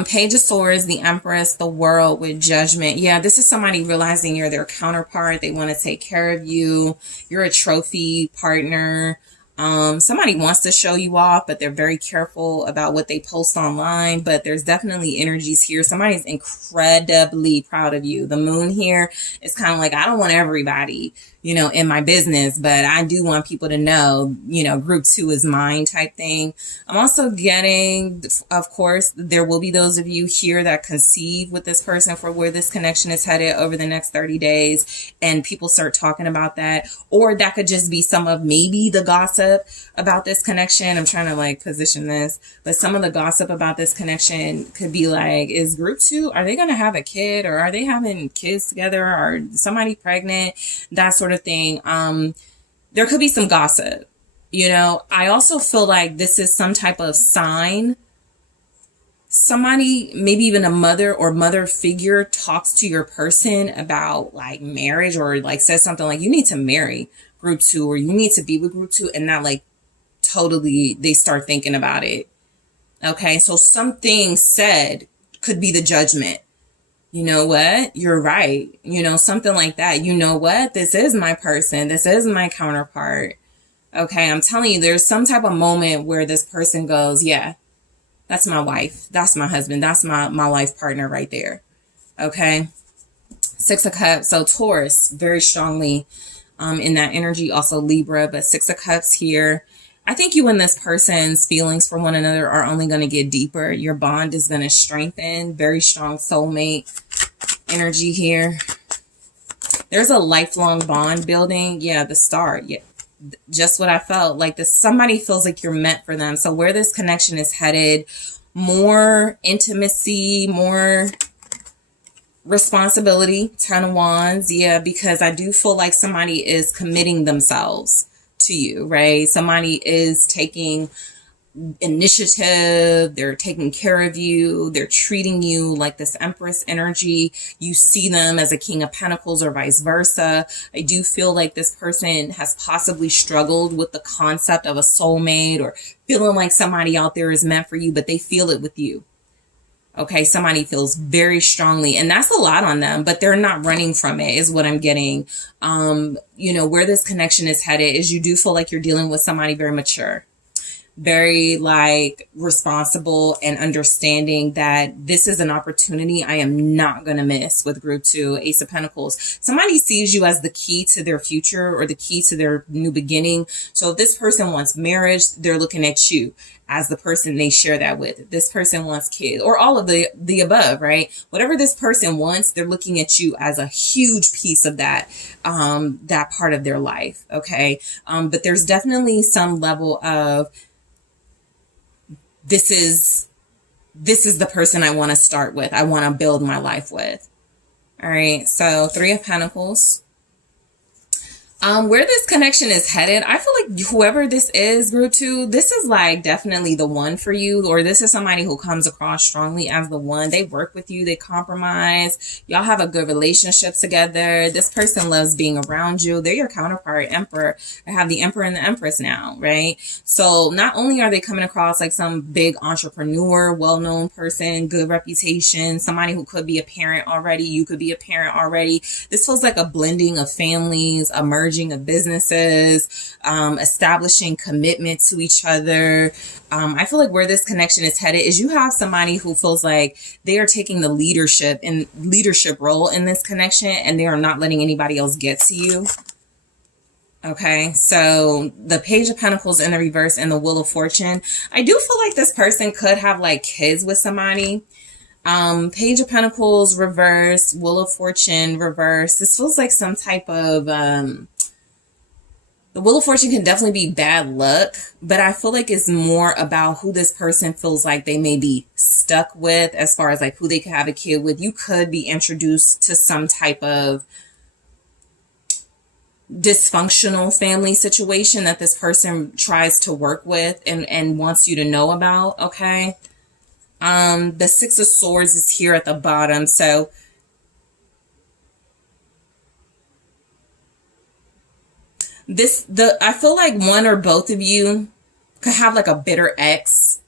Page of Swords, the Empress, the World with Judgment. Yeah, this is somebody realizing you're their counterpart. They want to take care of you. You're a trophy partner. Somebody wants to show you off, but they're very careful about what they post online. But there's definitely energies here. Somebody's incredibly proud of you. The Moon here is kind of like, I don't want everybody, you know, in my business, but I do want people to know, you know, group 2 is mine type thing. I'm also getting, of course, there will be those of you here that conceive with this person for where this connection is headed over the next 30 days. And people start talking about that, or that could just be some of maybe the gossip about this connection. I'm trying to like position this, but some of the gossip about this connection could be like, is group 2, are they going to have a kid, or are they having kids together, or somebody pregnant, that sort of thing. There could be some gossip, you know. I also feel like this is some type of sign. Somebody, maybe even a mother or mother figure, talks to your person about like marriage, or like says something like, you need to marry group 2, or you need to be with group 2, and not like totally they start thinking about it. Okay, so something said could be the judgment. You know what? You're right. You know, something like that. You know what? This is my person. This is my counterpart. Okay, I'm telling you, there's some type of moment where this person goes, yeah, that's my wife. That's my husband. That's my life partner right there. Okay. 6 of Cups. So Taurus, very strongly in that energy. Also Libra, but 6 of Cups here. I think you and this person's feelings for one another are only going to get deeper. Your bond is going to strengthen. Very strong soulmate energy here. There's a lifelong bond building. Yeah, the Star. Yeah, just what I felt. Like this, somebody feels like you're meant for them. So where this connection is headed, more intimacy, more responsibility. 10 of Wands. Yeah, because I do feel like somebody is committing themselves to you, right? Somebody is taking initiative. They're taking care of you. They're treating you like this Empress energy. You see them as a King of Pentacles or vice versa. I do feel like this person has possibly struggled with the concept of a soulmate, or feeling like somebody out there is meant for you, but they feel it with you. Okay, somebody feels very strongly, and that's a lot on them, but they're not running from it is what I'm getting. You know, where this connection is headed is you do feel like you're dealing with somebody very mature, very like responsible, and understanding that this is an opportunity I am not going to miss with group 2. Ace of Pentacles. Somebody sees you as the key to their future, or the key to their new beginning. So if this person wants marriage, they're looking at you as the person they share that with. If this person wants kids, or all of the above, right? Whatever this person wants, they're looking at you as a huge piece of that, that part of their life. Okay. But there's definitely some level of, this is the person I want to start with. I want to build my life with. All right. So 3 of Pentacles. Where this connection is headed, I feel like whoever this is, group 2, this is like definitely the one for you, or this is somebody who comes across strongly as the one. They work with you, they compromise, y'all have a good relationship together. This person loves being around you. They're your counterpart, Emperor. I have the Emperor and the Empress now, right? So not only are they coming across like some big entrepreneur, well-known person, good reputation, somebody who could be a parent already, you could be a parent already. This feels like a blending of families, a merging merging of businesses, establishing commitment to each other. I feel like where this connection is headed is you have somebody who feels like they are taking the leadership role in this connection, and they are not letting anybody else get to you. Okay, so the Page of Pentacles in the reverse and the Wheel of Fortune. I do feel like this person could have like kids with somebody. Page of Pentacles reverse, Wheel of Fortune reverse. This feels like some type of, the Wheel of Fortune can definitely be bad luck, but I feel like it's more about who this person feels like they may be stuck with as far as like who they could have a kid with. You could be introduced to some type of dysfunctional family situation that this person tries to work with and wants you to know about. Okay. The Six of Swords is here at the bottom. So I feel like one or both of you could have like a bitter ex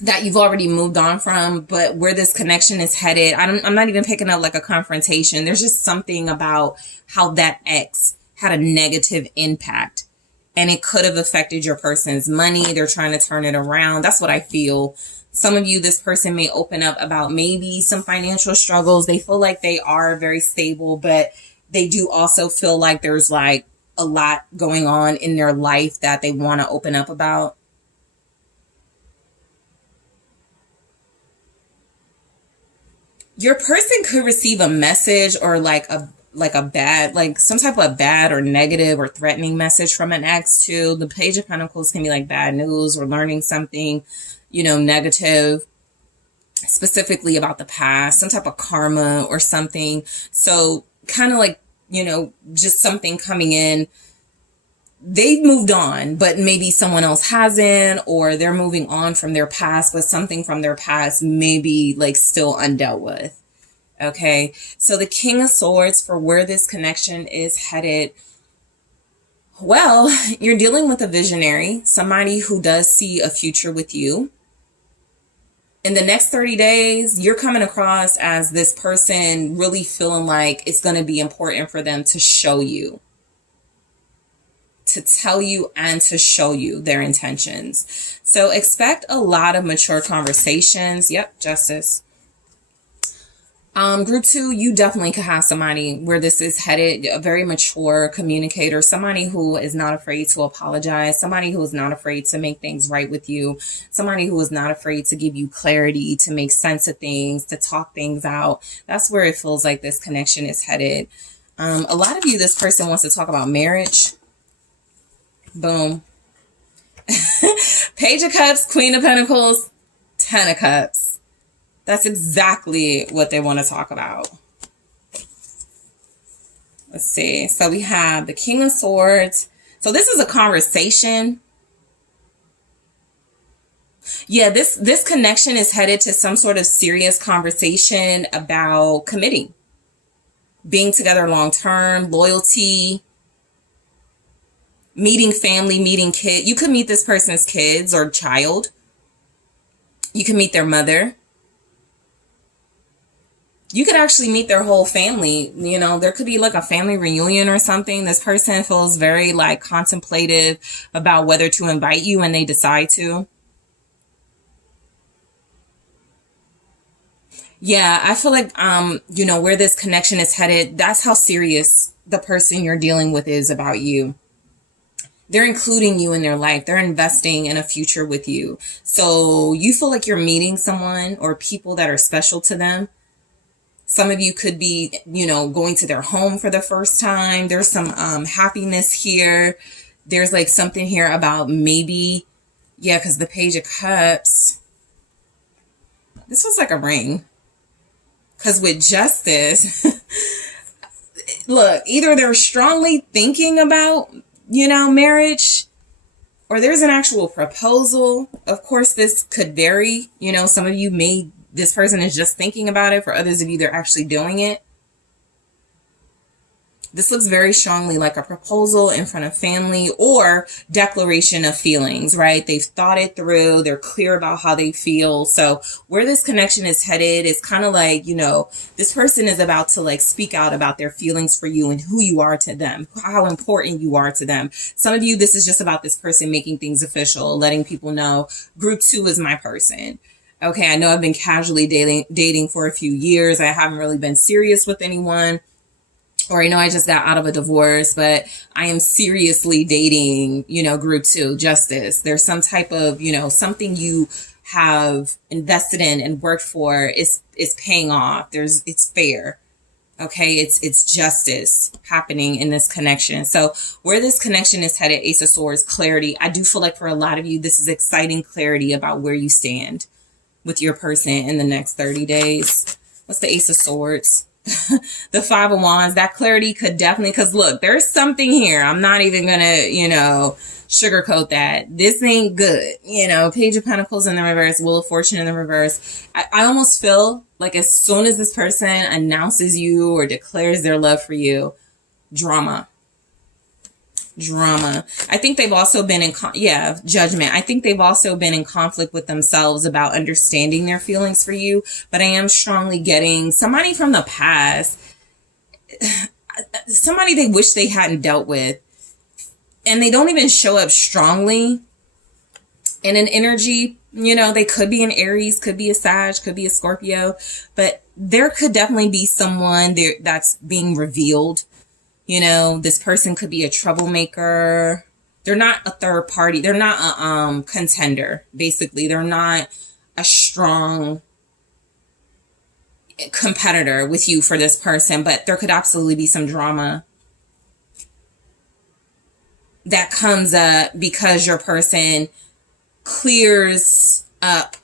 that you've already moved on from, but where this connection is headed, I'm not even picking up like a confrontation. There's just something about how that ex had a negative impact, and it could have affected your person's money. They're trying to turn it around. That's what I feel. Some of you, this person may open up about maybe some financial struggles. They feel like they are very stable, but they do also feel like there's like a lot going on in their life that they want to open up about. Your person could receive a message or like a bad, like some type of bad or negative or threatening message from an ex too. The Page of Pentacles can be like bad news or learning something, negative, specifically about the past, some type of karma or something. So kind of like, just something coming in. They've moved on, but maybe someone else hasn't, or they're moving on from their past, but something from their past may be like still undealt with. Okay. So the King of Swords, for where this connection is headed. Well, you're dealing with a visionary, somebody who does see a future with you. In the next 30 days, you're coming across as this person really feeling like it's going to be important for them to show you, to tell you and to show you their intentions. So expect a lot of mature conversations. Yep, Justice. Group 2, you definitely could have somebody where this is headed, a very mature communicator, somebody who is not afraid to apologize, somebody who is not afraid to make things right with you, somebody who is not afraid to give you clarity, to make sense of things, to talk things out. That's where it feels like this connection is headed. A lot of you, this person wants to talk about marriage. Boom. Page of Cups, Queen of Pentacles, Ten of Cups. That's exactly what they want to talk about. Let's see. So we have the King of Swords. So this is a conversation. Yeah, this connection is headed to some sort of serious conversation about committing, being together long term, loyalty, meeting family, meeting kid. You could meet this person's kids or child. You can meet their mother. You could actually meet their whole family. There could be like a family reunion or something. This person feels very like contemplative about whether to invite you when they decide to. Yeah, I feel like, where this connection is headed, that's how serious the person you're dealing with is about you. They're including you in their life. They're investing in a future with you. So you feel like you're meeting someone or people that are special to them. Some of you could be, going to their home for the first time. There's some happiness here. There's like something here about maybe, yeah, because the Page of Cups, this was like a ring. Because with Justice, look, either they're strongly thinking about, marriage, or there's an actual proposal. Of course, this could vary. Some of you this person is just thinking about it. For others of you, they're actually doing it. This looks very strongly like a proposal in front of family or declaration of feelings, right? They've thought it through. They're clear about how they feel. So where this connection is headed is kind of like, you know, this person is about to like speak out about their feelings for you and who you are to them, how important you are to them. Some of you, this is just about this person making things official, letting people know group 2 is my person. Okay, I know I've been casually dating for a few years. I haven't really been serious with anyone. Or I know I just got out of a divorce, but I am seriously dating, you know, group 2, justice. There's some type of, you know, something you have invested in and worked for is paying off. It's fair. Okay. It's justice happening in this connection. So where this connection is headed, Ace of Swords, clarity. I do feel like for a lot of you, this is exciting clarity about where you stand with your person in the next 30 days. What's the Ace of Swords? The 5 of Wands. That clarity could definitely, because look, there's something here. I'm not even gonna, you know, sugarcoat that. This ain't good. You know, Page of Pentacles in the reverse, Wheel of Fortune in the reverse. I almost feel like as soon as this person announces you or declares their love for you, drama. I think they've also been in judgment. I think they've also been in conflict with themselves about understanding their feelings for you, but I am strongly getting somebody from the past, somebody they wish they hadn't dealt with, and they don't even show up strongly in an energy. You know, they could be an Aries, could be a Sag, could be a Scorpio, but there could definitely be someone there that's being revealed. You know, this person could be a troublemaker. They're not a third party. They're not a contender, basically. They're not a strong competitor with you for this person, but there could absolutely be some drama that comes up because your person clears up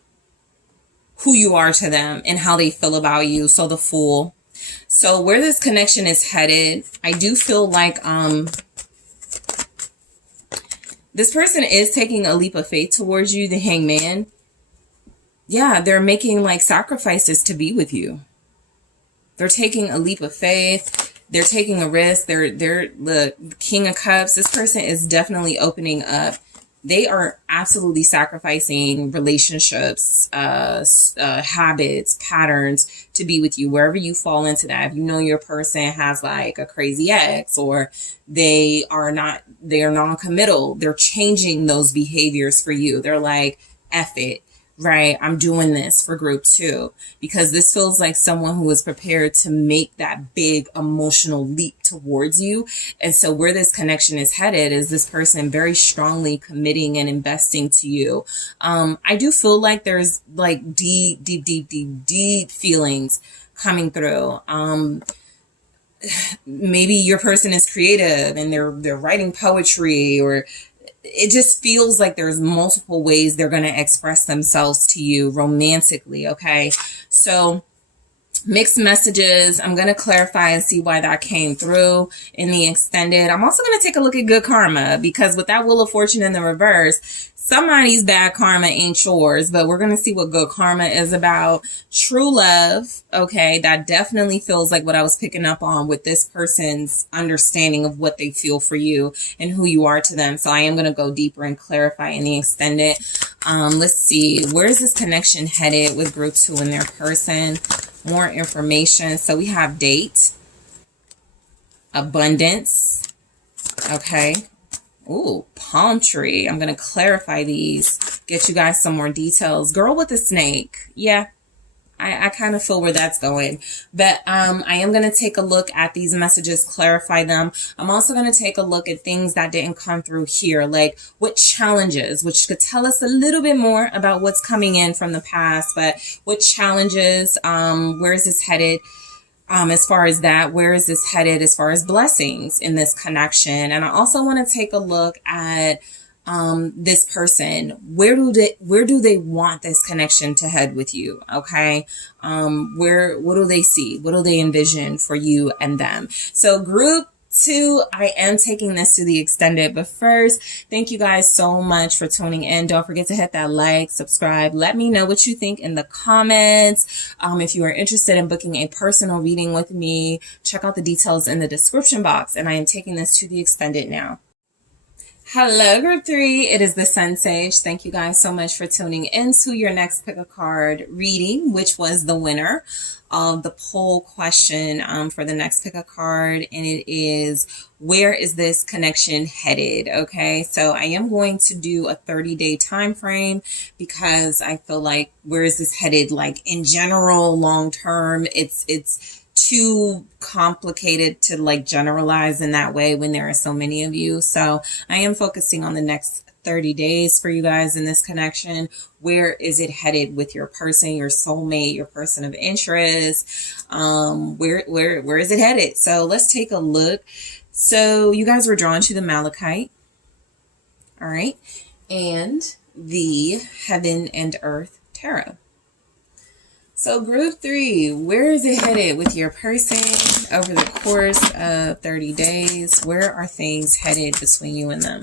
who you are to them and how they feel about you. So the Fool. So where this connection is headed, I do feel like this person is taking a leap of faith towards you, the Hangman. Yeah, they're making like sacrifices to be with you. They're taking a leap of faith. They're taking a risk. They're the King of Cups. This person is definitely opening up. They are absolutely sacrificing relationships, habits, patterns to be with you, wherever you fall into that. If you know your person has like a crazy ex, or they are non-committal, they're changing those behaviors for you. They're like, F it. Right, I'm doing this for group 2 because this feels like someone who is prepared to make that big emotional leap towards you. And so where this connection is headed is this person very strongly committing and investing to you. I do feel like there's like deep feelings coming through. Maybe your person is creative and they're writing poetry, or it just feels like there's multiple ways they're going to express themselves to you romantically. Okay. So mixed messages. I'm going to clarify and see why that came through in the extended. I'm also going to take a look at good karma, because with that Wheel of Fortune in the reverse, somebody's bad karma ain't yours, but we're going to see what good karma is about. True love. Okay. That definitely feels like what I was picking up on with this person's understanding of what they feel for you and who you are to them. So I am going to go deeper and clarify in the extended. Let's see. Where is this connection headed with group 2 and their person? More information. So we have date, abundance. Okay. Ooh, palm tree. I'm going to clarify these, get you guys some more details. Girl with a snake. Yeah, I kind of feel where that's going. But I am going to take a look at these messages, clarify them. I'm also going to take a look at things that didn't come through here, like what challenges, which could tell us a little bit more about what's coming in from the past. But what challenges, where is this headed? As far as that, where is this headed as far as blessings in this connection? And I also want to take a look at this person. Where do they want this connection to head with you? Okay. What do they see? What do they envision for you and them? So group 2, I am taking this to the extended. But first, thank you guys so much for tuning in. Don't forget to hit that like, subscribe. Let me know what you think in the comments. If you are interested in booking a personal reading with me, check out the details in the description box. And I am taking this to the extended now. Hello, group 3. It is the SunSage. Thank you guys so much for tuning in to your next pick a card reading, which was the winner of the poll question for the next pick a card. And it is, where is this connection headed? Okay, so I am going to do a 30-day time frame because I feel like, where is this headed? Like in general, long term, it's too complicated to like generalize in that way when there are so many of you. So I am focusing on the next 30 days for you guys in this connection. Where is it headed with your person, your soulmate, your person of interest? Where is it headed? So let's take a look. So you guys were drawn to the Malachite. All right. And the Heaven and Earth Tarot. So group 3, where is it headed with your person over the course of 30 days? Where are things headed between you and them?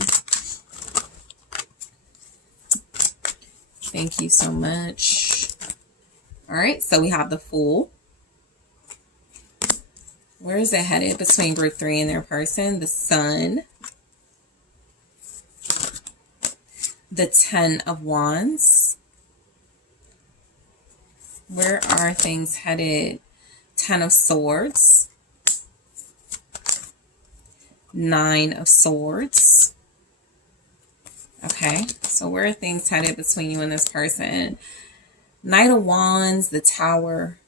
Thank you so much. All right, so we have the Fool. Where is it headed between group 3 and their person? The Sun. The Ten of Wands. Where are things headed? Ten of Swords. Nine of Swords. Okay, so where are things headed between you and this person? Knight of Wands, the Tower.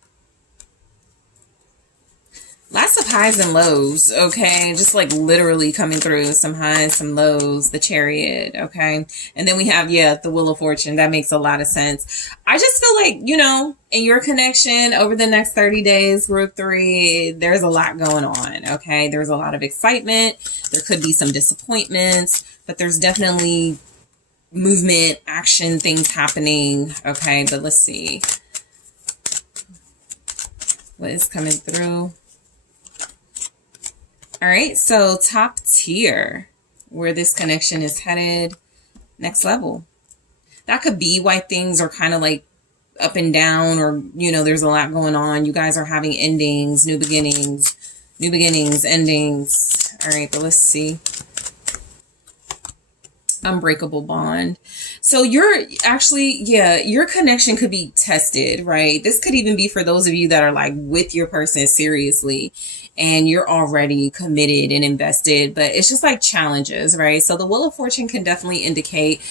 Lots of highs and lows, okay? Just like literally coming through, some highs, some lows, the Chariot, okay? And then we have, yeah, the Wheel of Fortune. That makes a lot of sense. I just feel like, you know, in your connection over the next 30 days, group 3, there's a lot going on, okay? There's a lot of excitement. There could be some disappointments, but there's definitely movement, action, things happening, okay? But let's see. What is coming through? All right, so top tier, where this connection is headed, next level. That could be why things are kind of like up and down, or, you know, there's a lot going on. You guys are having endings, new beginnings, endings. All right, but let's see. Unbreakable bond. So you're actually, yeah, your connection could be tested, right? This could even be for those of you that are like with your person seriously and you're already committed and invested, but it's just like challenges, right? So the Wheel of Fortune can definitely indicate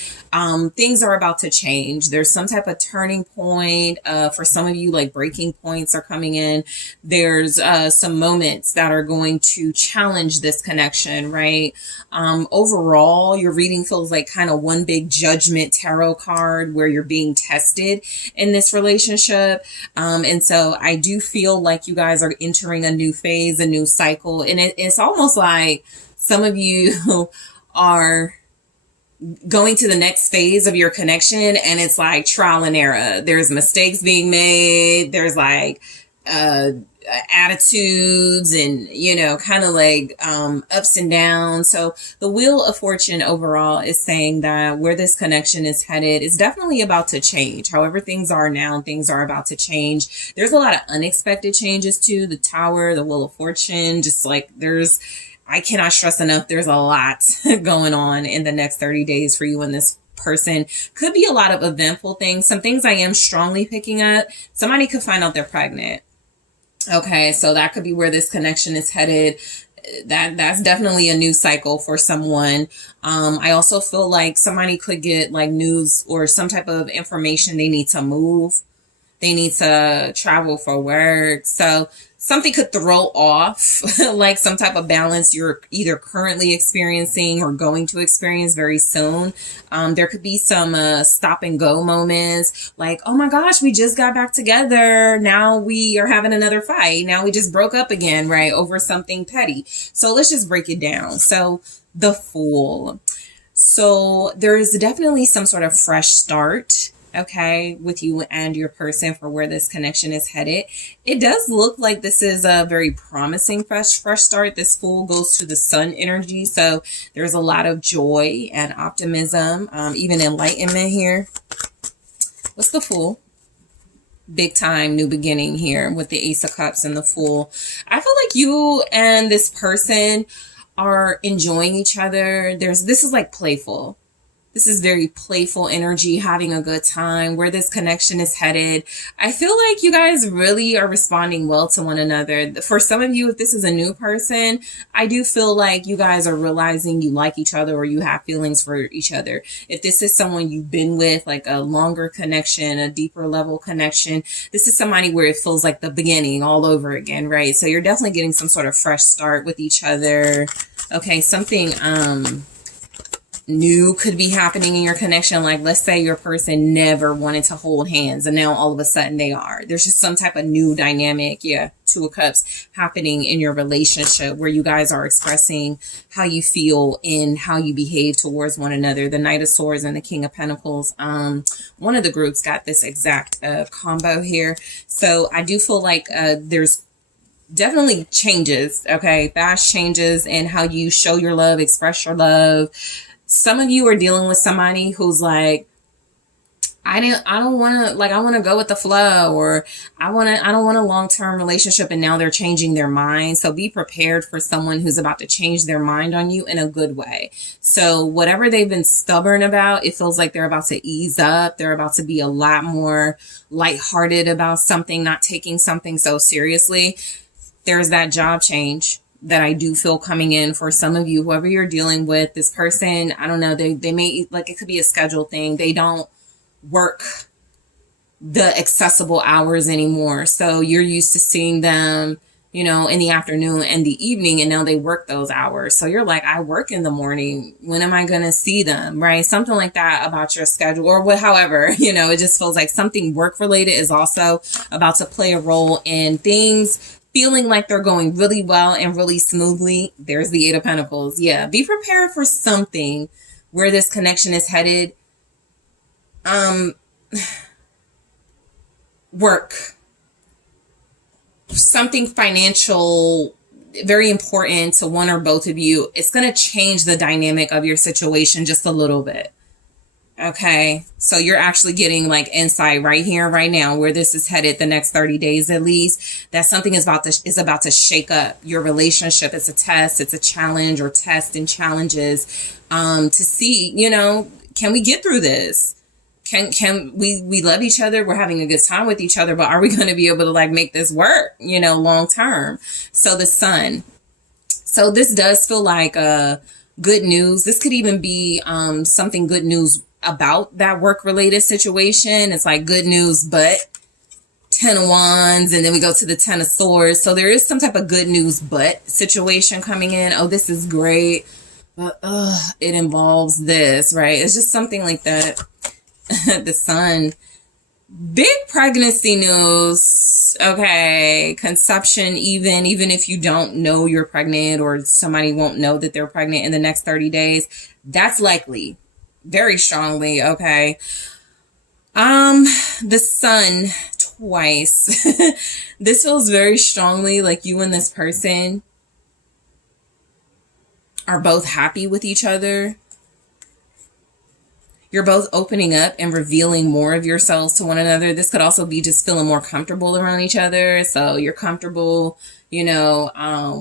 things are about to change. There's some type of turning point. For some of you, like breaking points are coming in. There's some moments that are going to challenge this connection, right? Overall, your reading feels like kind of one big judgment tarot card where you're being tested in this relationship. And so I do feel like you guys are entering a new phase, a new cycle. And it's almost like some of you are going to the next phase of your connection, and it's like trial and error. There's mistakes being made. There's like attitudes and, you know, kind of like ups and downs. So the Wheel of Fortune overall is saying that where this connection is headed is definitely about to change. However things are now, things are about to change. There's a lot of unexpected changes too. The Tower, the Wheel of Fortune, just like I cannot stress enough, there's a lot going on in the next 30 days for you and this person. Could be a lot of eventful things. Some things I am strongly picking up. Somebody could find out they're pregnant. Okay, so that could be where this connection is headed. That's definitely a new cycle for someone. I also feel like somebody could get like news or some type of information. They need to move. They need to travel for work. So something could throw off like some type of balance you're either currently experiencing or going to experience very soon. There could be some stop and go moments like, oh my gosh, we just got back together. Now we are having another fight. Now we just broke up again, right? Over something petty. So let's just break it down. So the Fool. So there is definitely some sort of fresh start okay, with you and your person for where this connection is headed. It does look like this is a very promising fresh start. This Fool goes to the Sun energy, so there's a lot of joy and optimism, even enlightenment here. What's the Fool? Big time new beginning here with the Ace of Cups and the Fool. I feel like you and this person are enjoying each other. This is like playful. This is very playful energy, having a good time, where this connection is headed. I feel like you guys really are responding well to one another. For some of you, if this is a new person, I do feel like you guys are realizing you like each other or you have feelings for each other. If this is someone you've been with, like a longer connection, a deeper level connection, this is somebody where it feels like the beginning all over again, right? So you're definitely getting some sort of fresh start with each other. Okay, something new could be happening in your connection. Like, let's say your person never wanted to hold hands and now all of a sudden they are. There's just some type of new dynamic, yeah, Two of Cups, happening in your relationship where you guys are expressing how you feel and how you behave towards one another. The Knight of Swords and the King of Pentacles. One of the groups got this exact combo here. So I do feel like there's definitely changes, okay? Fast changes in how you show your love, express your love. Some of you are dealing with somebody who's like, I don't want to, like, I want to go with the flow, or I don't want a long-term relationship, and now they're changing their mind. So be prepared for someone who's about to change their mind on you in a good way. So whatever they've been stubborn about, it feels like they're about to ease up. They're about to be a lot more lighthearted about something, not taking something so seriously. There's that job change that I do feel coming in for some of you. Whoever you're dealing with, this person, I don't know, they may, like, it could be a schedule thing. They don't work the accessible hours anymore. So you're used to seeing them, you know, in the afternoon and the evening, and now they work those hours. So you're like, I work in the morning. When am I going to see them? Right? Something like that about your schedule, or what, however, you know, it just feels like something work related is also about to play a role in things feeling like they're going really well and really smoothly. There's the Eight of Pentacles. Yeah, be prepared for something where this connection is headed. Work. Something financial, very important to one or both of you. It's going to change the dynamic of your situation just a little bit. Okay, so you're actually getting like insight right here, right now, where this is headed the next 30 days at least, that something is about to shake up your relationship. It's a test, it's a challenge, or test and challenges to see, you know, can we get through this? Can we love each other? We're having a good time with each other, but are we going to be able to like make this work, you know, long term? So the Sun. So this does feel like good news. This could even be something good news about that work related situation. It's like good news, but 10 of Wands, and then we go to the 10 of Swords. So there is some type of good news but situation coming in. Oh, this is great, but it involves this, right? It's just something like that. The Sun. Big pregnancy news. Okay, conception, even if you don't know you're pregnant, or somebody won't know that they're pregnant in the next 30 days, that's likely. Very strongly, okay. The Sun twice. This feels very strongly like you and this person are both happy with each other. You're both opening up and revealing more of yourselves to one another. This could also be just feeling more comfortable around each other. So you're comfortable, you know,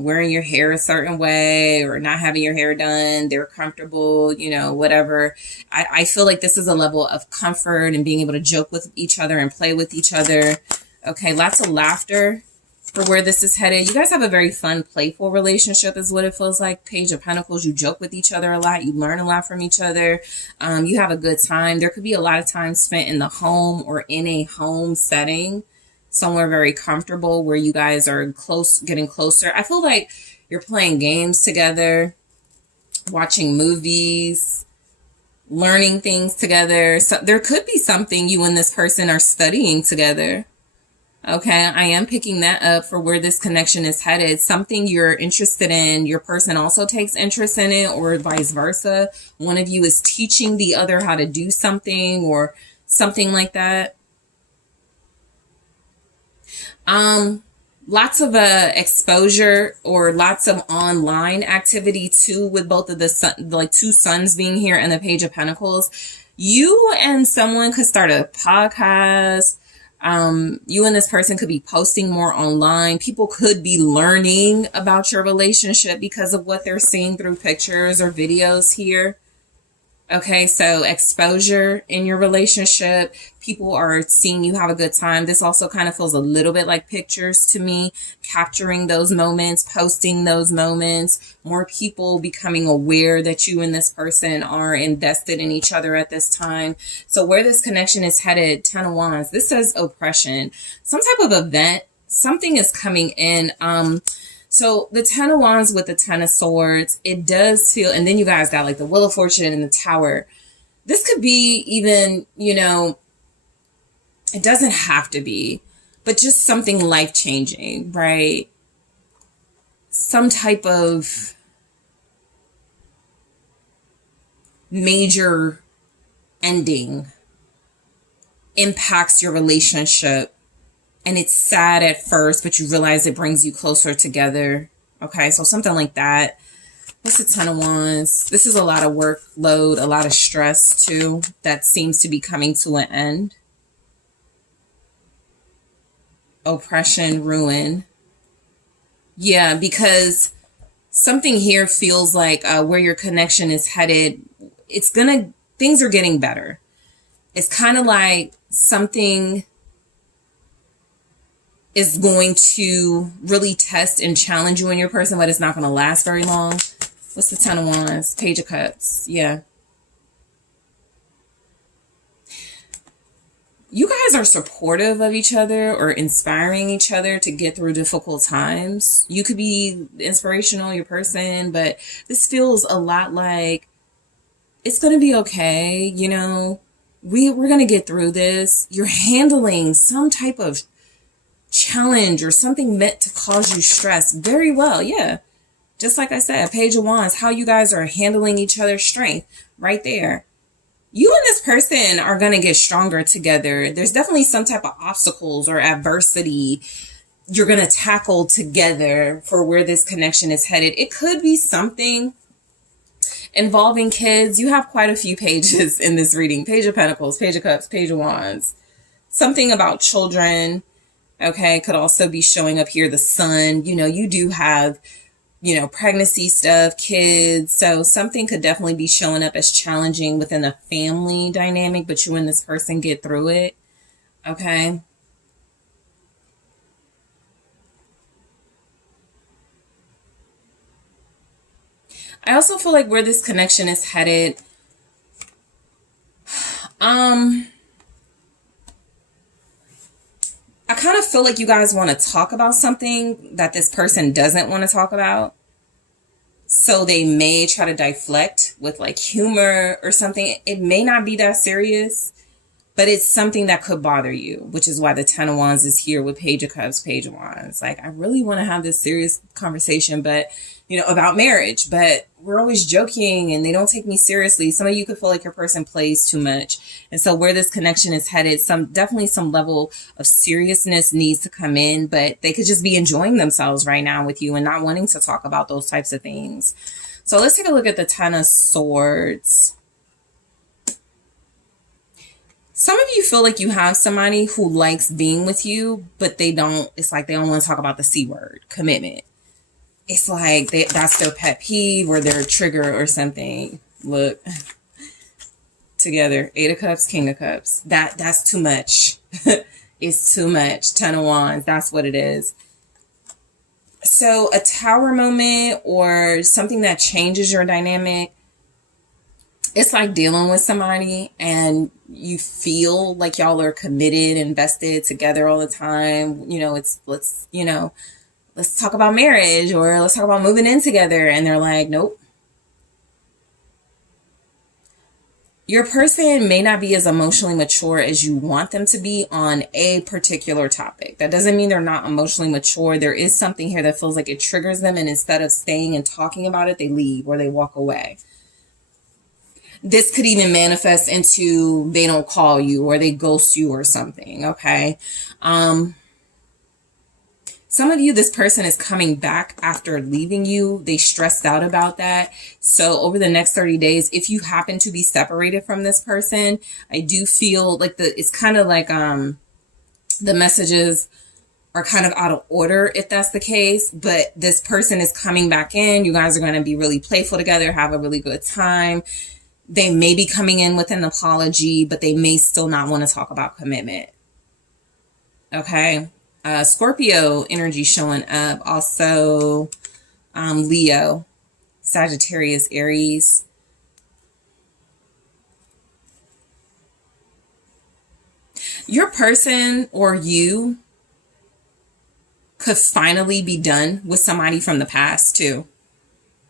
wearing your hair a certain way or not having your hair done. They're comfortable, you know, whatever. I feel like this is a level of comfort and being able to joke with each other and play with each other. Okay, lots of laughter for where this is headed. You guys have a very fun, playful relationship is what it feels like. Page of Pentacles, you joke with each other a lot. You learn a lot from each other. You have a good time. There could be a lot of time spent in the home or in a home setting, somewhere very comfortable where you guys are close, getting closer. I feel like you're playing games together, watching movies, learning things together. So there could be something you and this person are studying together. Okay, I am picking that up for where this connection is headed. Something you're interested in, your person also takes interest in it, or vice versa. One of you is teaching the other how to do something, or something like that. Lots of exposure or lots of online activity too, with both of the sun, like two suns being here and the Page of Pentacles. You and someone could start a podcast. You and this person could be posting more online. People could be learning about your relationship because of what they're seeing through pictures or videos here. Okay, so exposure in your relationship. People are seeing you have a good time. This also kind of feels a little bit like pictures to me, capturing those moments, posting those moments, more people becoming aware that you and this person are invested in each other at this time. So where this connection is headed, Ten of Wands, this says oppression, some type of event, something is coming in. So the Ten of Wands with the Ten of Swords, it does feel, and then you guys got like the Wheel of Fortune and the Tower. This could be even, you know, it doesn't have to be, but just something life-changing, right? Some type of major ending impacts your relationship. And it's sad at first, but you realize it brings you closer together. Okay, so something like that. What's the Ten of Wands? This is a lot of workload, a lot of stress too, that seems to be coming to an end. Oppression, ruin. Yeah, because something here feels like where your connection is headed, things are getting better. It's kind of like something is going to really test and challenge you and your person, but it's not going to last very long. What's the Ten of Wands? Page of Cups. Yeah. You guys are supportive of each other or inspiring each other to get through difficult times. You could be inspirational, your person, but this feels a lot like it's going to be okay. You know, we're going to get through this. You're handling some type of challenge or something meant to cause you stress very well. Yeah, just like I said, Page of Wands, how you guys are handling each other's strength right there. You and this person are going to get stronger together. There's definitely some type of obstacles or adversity you're going to tackle together for where this connection is headed. It could be something involving kids. You have quite a few pages in this reading. Page of Pentacles, Page of Cups, Page of Wands. Something about children. Okay, could also be showing up here. The sun, you know, you do have, you know, pregnancy stuff, kids. So something could definitely be showing up as challenging within a family dynamic, but you and this person get through it. Okay. I also feel like where this connection is headed, I kind of feel like you guys want to talk about something that this person doesn't want to talk about. So they may try to deflect with like humor or something. It may not be that serious, but it's something that could bother you, which is why the Ten of Wands is here with Page of Cups, Page of Wands. Like, I really want to have this serious conversation, but, you know, about marriage, but we're always joking and they don't take me seriously. Some of you could feel like your person plays too much. And so where this connection is headed, definitely some level of seriousness needs to come in, but they could just be enjoying themselves right now with you and not wanting to talk about those types of things. So let's take a look at the Ten of Swords. Some of you feel like you have somebody who likes being with you, but it's like they don't want to talk about the C word, commitment. It's like that's their pet peeve or their trigger or something. Look, together, Eight of Cups, King of Cups. That's too much. It's too much. Ten of Wands, that's what it is. So a tower moment or something that changes your dynamic, it's like dealing with somebody and you feel like y'all are committed, invested together all the time. You know, let's talk about marriage or let's talk about moving in together. And they're like, nope. Your person may not be as emotionally mature as you want them to be on a particular topic. That doesn't mean they're not emotionally mature. There is something here that feels like it triggers them. And instead of staying and talking about it, they leave or they walk away. This could even manifest into they don't call you or they ghost you or something, okay? Some of you, this person is coming back after leaving you. They stressed out about that. So over the next 30 days, if you happen to be separated from this person, I do feel like it's kind of like the messages are kind of out of order if that's the case, but this person is coming back in. You guys are going to be really playful together, have a really good time. They may be coming in with an apology, but they may still not want to talk about commitment. Okay. Scorpio energy showing up. Also, Leo, Sagittarius, Aries. Your person or you could finally be done with somebody from the past too.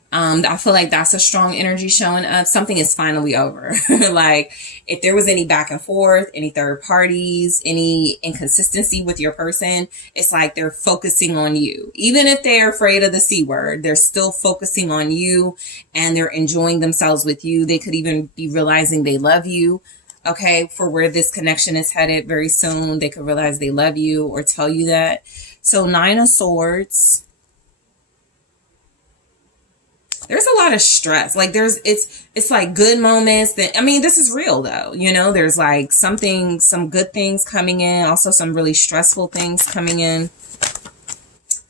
I feel like that's a strong energy showing up. Something is finally over. Like if there was any back and forth, any third parties, any inconsistency with your person, it's like they're focusing on you. Even if they're afraid of the C word, they're still focusing on you and they're enjoying themselves with you. They could even be realizing they love you. Okay, for where this connection is headed very soon, they could realize they love you or tell you that. So 9 of Swords. There's a lot of stress. Like it's like good moments that, I mean, this is real though. You know, there's like some good things coming in. Also some really stressful things coming in.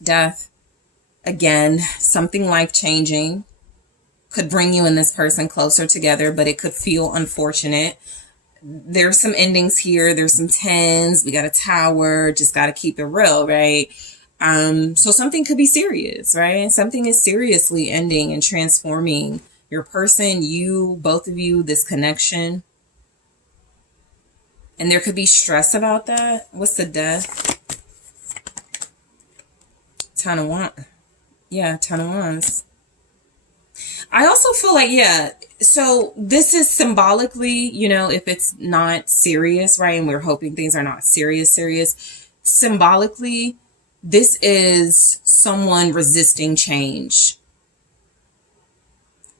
Death. Again, something life-changing could bring you and this person closer together, but it could feel unfortunate. There's some endings here. There's some 10s. We got a Tower. Just got to keep it real, right? So something could be serious, right? Something is seriously ending and transforming your person, you, both of you, this connection. And there could be stress about that. What's the Death? 10 of Wands. Yeah, 10 of Wands. I also feel like, yeah, so this is symbolically, you know, if it's not serious, right? And we're hoping things are not serious. Symbolically, this is someone resisting change.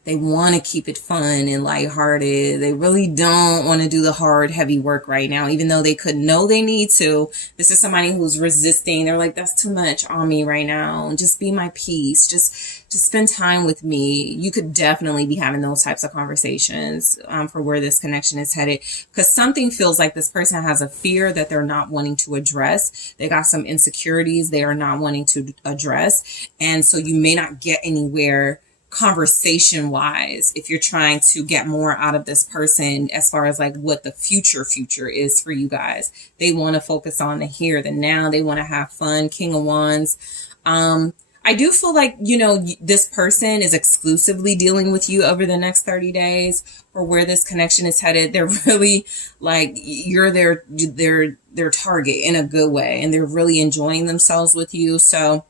They want to keep it fun and lighthearted. They really don't want to do the hard, heavy work right now, even though they could know they need to. This is somebody who's resisting. They're like, that's too much on me right now. Just be my peace. Just spend time with me. You could definitely be having those types of conversations for where this connection is headed, because something feels like this person has a fear that they're not wanting to address. They got some insecurities they are not wanting to address. And so you may not get anywhere conversation wise if you're trying to get more out of this person as far as like what the future is for you guys. They want to focus on the here, the now. They want to have fun. King of Wands. I do feel like, you know, this person is exclusively dealing with you over the next 30 days for where this connection is headed. They're really like, you're their target in a good way, and they're really enjoying themselves with you. So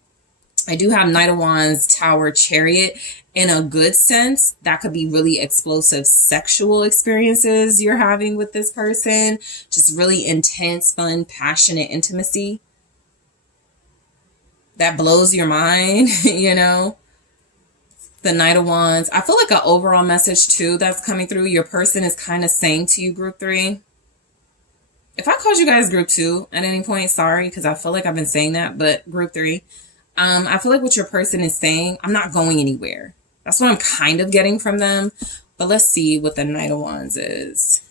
I do have Knight of Wands, Tower, Chariot. In a good sense, that could be really explosive sexual experiences you're having with this person. Just really intense, fun, passionate intimacy that blows your mind, you know. The Knight of Wands. I feel like an overall message too that's coming through. Your person is kind of saying to you, Group 3. If I called you guys Group 2 at any point, sorry, because I feel like I've been saying that, but Group 3. I feel like what your person is saying, I'm not going anywhere. That's what I'm kind of getting from them. But let's see what the Knight of Wands is.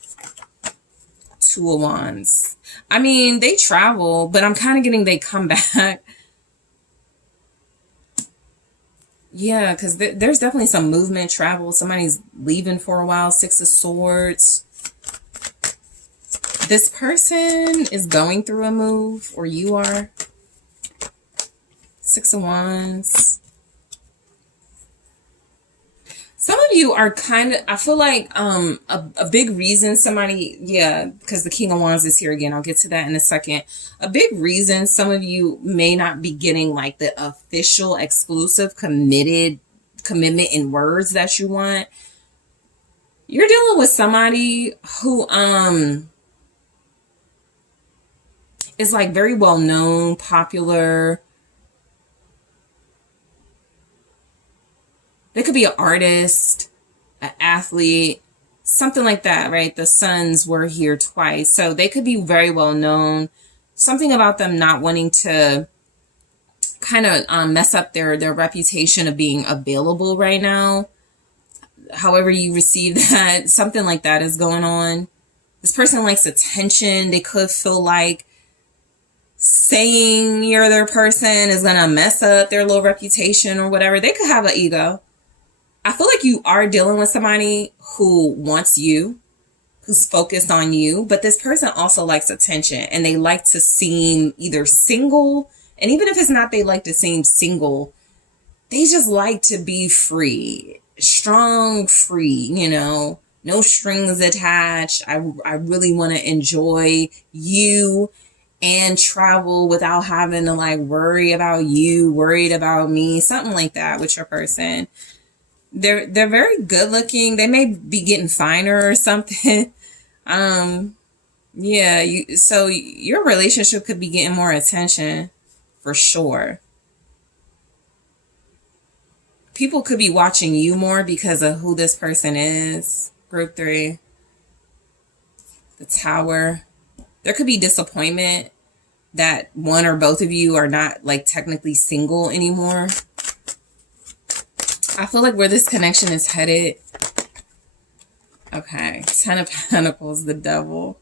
2 of Wands. I mean, they travel, but I'm kind of getting they come back. Yeah, because there's definitely some movement, travel. Somebody's leaving for a while. 6 of Swords. This person is going through a move, or you are. 6 of Wands. Some of you are kind of, I feel like a big reason somebody, yeah, because the King of Wands is here again. I'll get to that in a second. A big reason some of you may not be getting like the official, exclusive, commitment in words that you want. You're dealing with somebody who is like very well known, popular. They could be an artist, an athlete, something like that, right? The suns were here twice. So they could be very well known. Something about them not wanting to kind of mess up their reputation of being available right now. However you receive that, something like that is going on. This person likes attention. They could feel like saying you're their person is going to mess up their little reputation or whatever. They could have an ego. I feel like you are dealing with somebody who wants you, who's focused on you, but this person also likes attention, and they like to seem either single, and even if it's not they like to seem single, they just like to be free, strong, free, you know, no strings attached. I really want to enjoy you and travel without having to like worried about me, something like that with your person. They're very good looking. They may be getting finer or something. Yeah, so your relationship could be getting more attention for sure. People could be watching you more because of who this person is. Group 3. The Tower. There could be disappointment that one or both of you are not like technically single anymore. I feel like where this connection is headed. Okay, 10 of Pentacles, the Devil.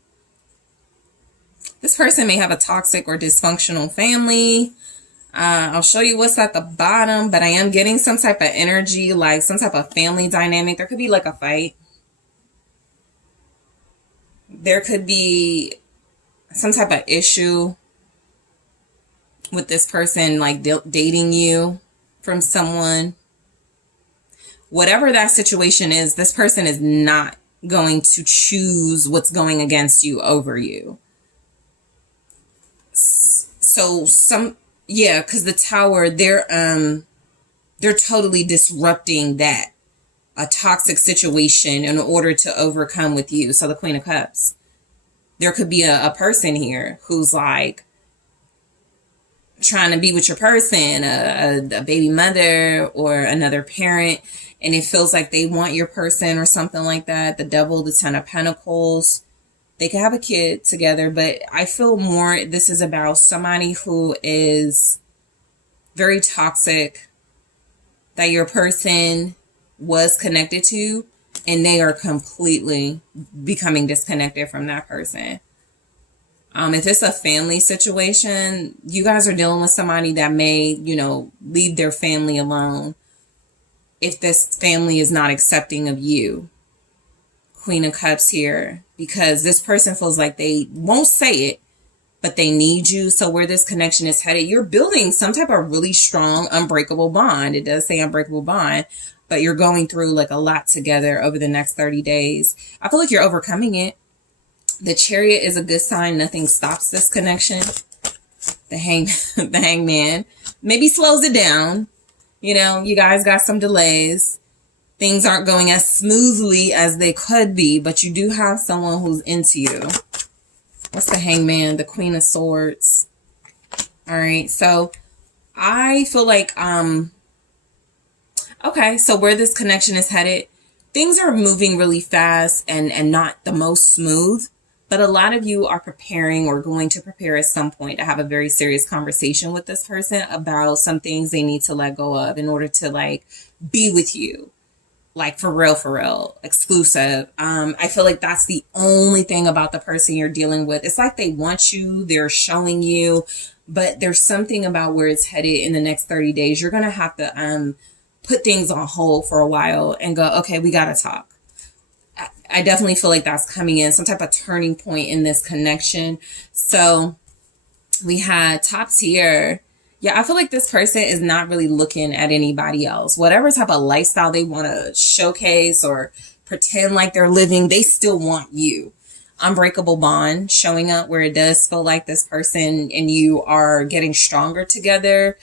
This person may have a toxic or dysfunctional family. I'll show you what's at the bottom, but I am getting some type of energy, like some type of family dynamic. There could be like a fight. There could be some type of issue with this person, like dating you from someone. Whatever that situation is, this person is not going to choose what's going against you over you. So because the Tower, they're totally disrupting that, a toxic situation in order to overcome with you. So the Queen of Cups, there could be a person here who's like trying to be with your person, a baby mother or another parent, and it feels like they want your person or something like that. The Devil, the 10 of Pentacles, they could have a kid together, but I feel more this is about somebody who is very toxic, that your person was connected to, and they are completely becoming disconnected from that person. If it's a family situation, you guys are dealing with somebody that may, you know, leave their family alone if this family is not accepting of you. Queen of Cups here, because this person feels like they won't say it, but they need you. So where this connection is headed, you're building some type of really strong, unbreakable bond. It does say unbreakable bond, but you're going through like a lot together over the next 30 days. I feel like you're overcoming it. The Chariot is a good sign. Nothing stops this connection. The Hangman maybe slows it down. You know, you guys got some delays. Things aren't going as smoothly as they could be, but you do have someone who's into you. What's the Hangman? The Queen of Swords. All right, so I feel like, okay, so where this connection is headed, things are moving really fast and not the most smooth, but a lot of you are preparing or going to prepare at some point to have a very serious conversation with this person about some things they need to let go of in order to like be with you. Like for real, exclusive. I feel like that's the only thing about the person you're dealing with. It's like they want you, they're showing you, but there's something about where it's headed in the next 30 days. You're going to have to put things on hold for a while and go, okay, we got to talk. I definitely feel like that's coming in, some type of turning point in this connection. So we had Tops here. Yeah, I feel like this person is not really looking at anybody else. Whatever type of lifestyle they want to showcase or pretend like they're living, they still want you. Unbreakable bond showing up where it does feel like this person and you are getting stronger together.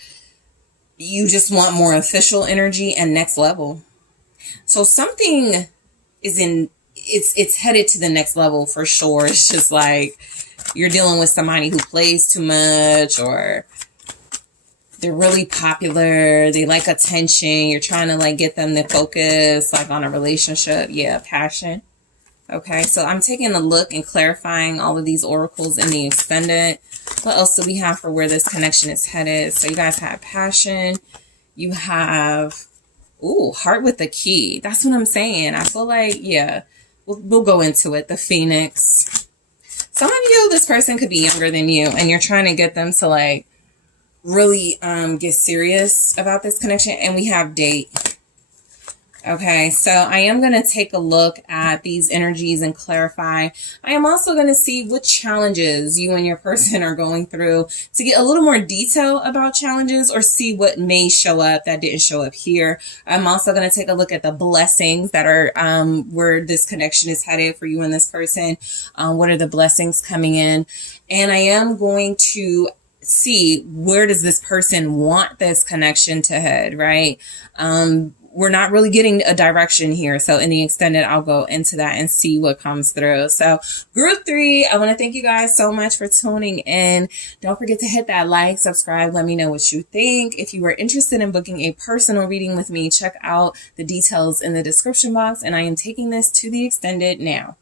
You just want more official energy and next level. So something is it's headed to the next level for sure. It's just like you're dealing with somebody who plays too much, or they're really popular, they like attention, you're trying to like get them to focus like on a relationship. Yeah, passion. Okay, so I'm taking a look and clarifying all of these oracles in the extended. What else do we have for where this connection is headed? So you guys have passion. You have, ooh, heart with the key. That's what I'm saying. I feel like, yeah, we'll go into it. The Phoenix. Some of you, this person could be younger than you, and you're trying to get them to like really get serious about this connection. And we have date. Okay, so I am going to take a look at these energies and clarify. I am also going to see what challenges you and your person are going through to get a little more detail about challenges, or see what may show up that didn't show up here. I'm also going to take a look at the blessings that are where this connection is headed for you and this person. What are the blessings coming in? And I am going to see, where does this person want this connection to head, right? We're not really getting a direction here. So in the extended, I'll go into that and see what comes through. So group 3, I want to thank you guys so much for tuning in. Don't forget to hit that like, subscribe. Let me know what you think. If you are interested in booking a personal reading with me, check out the details in the description box. And I am taking this to the extended now.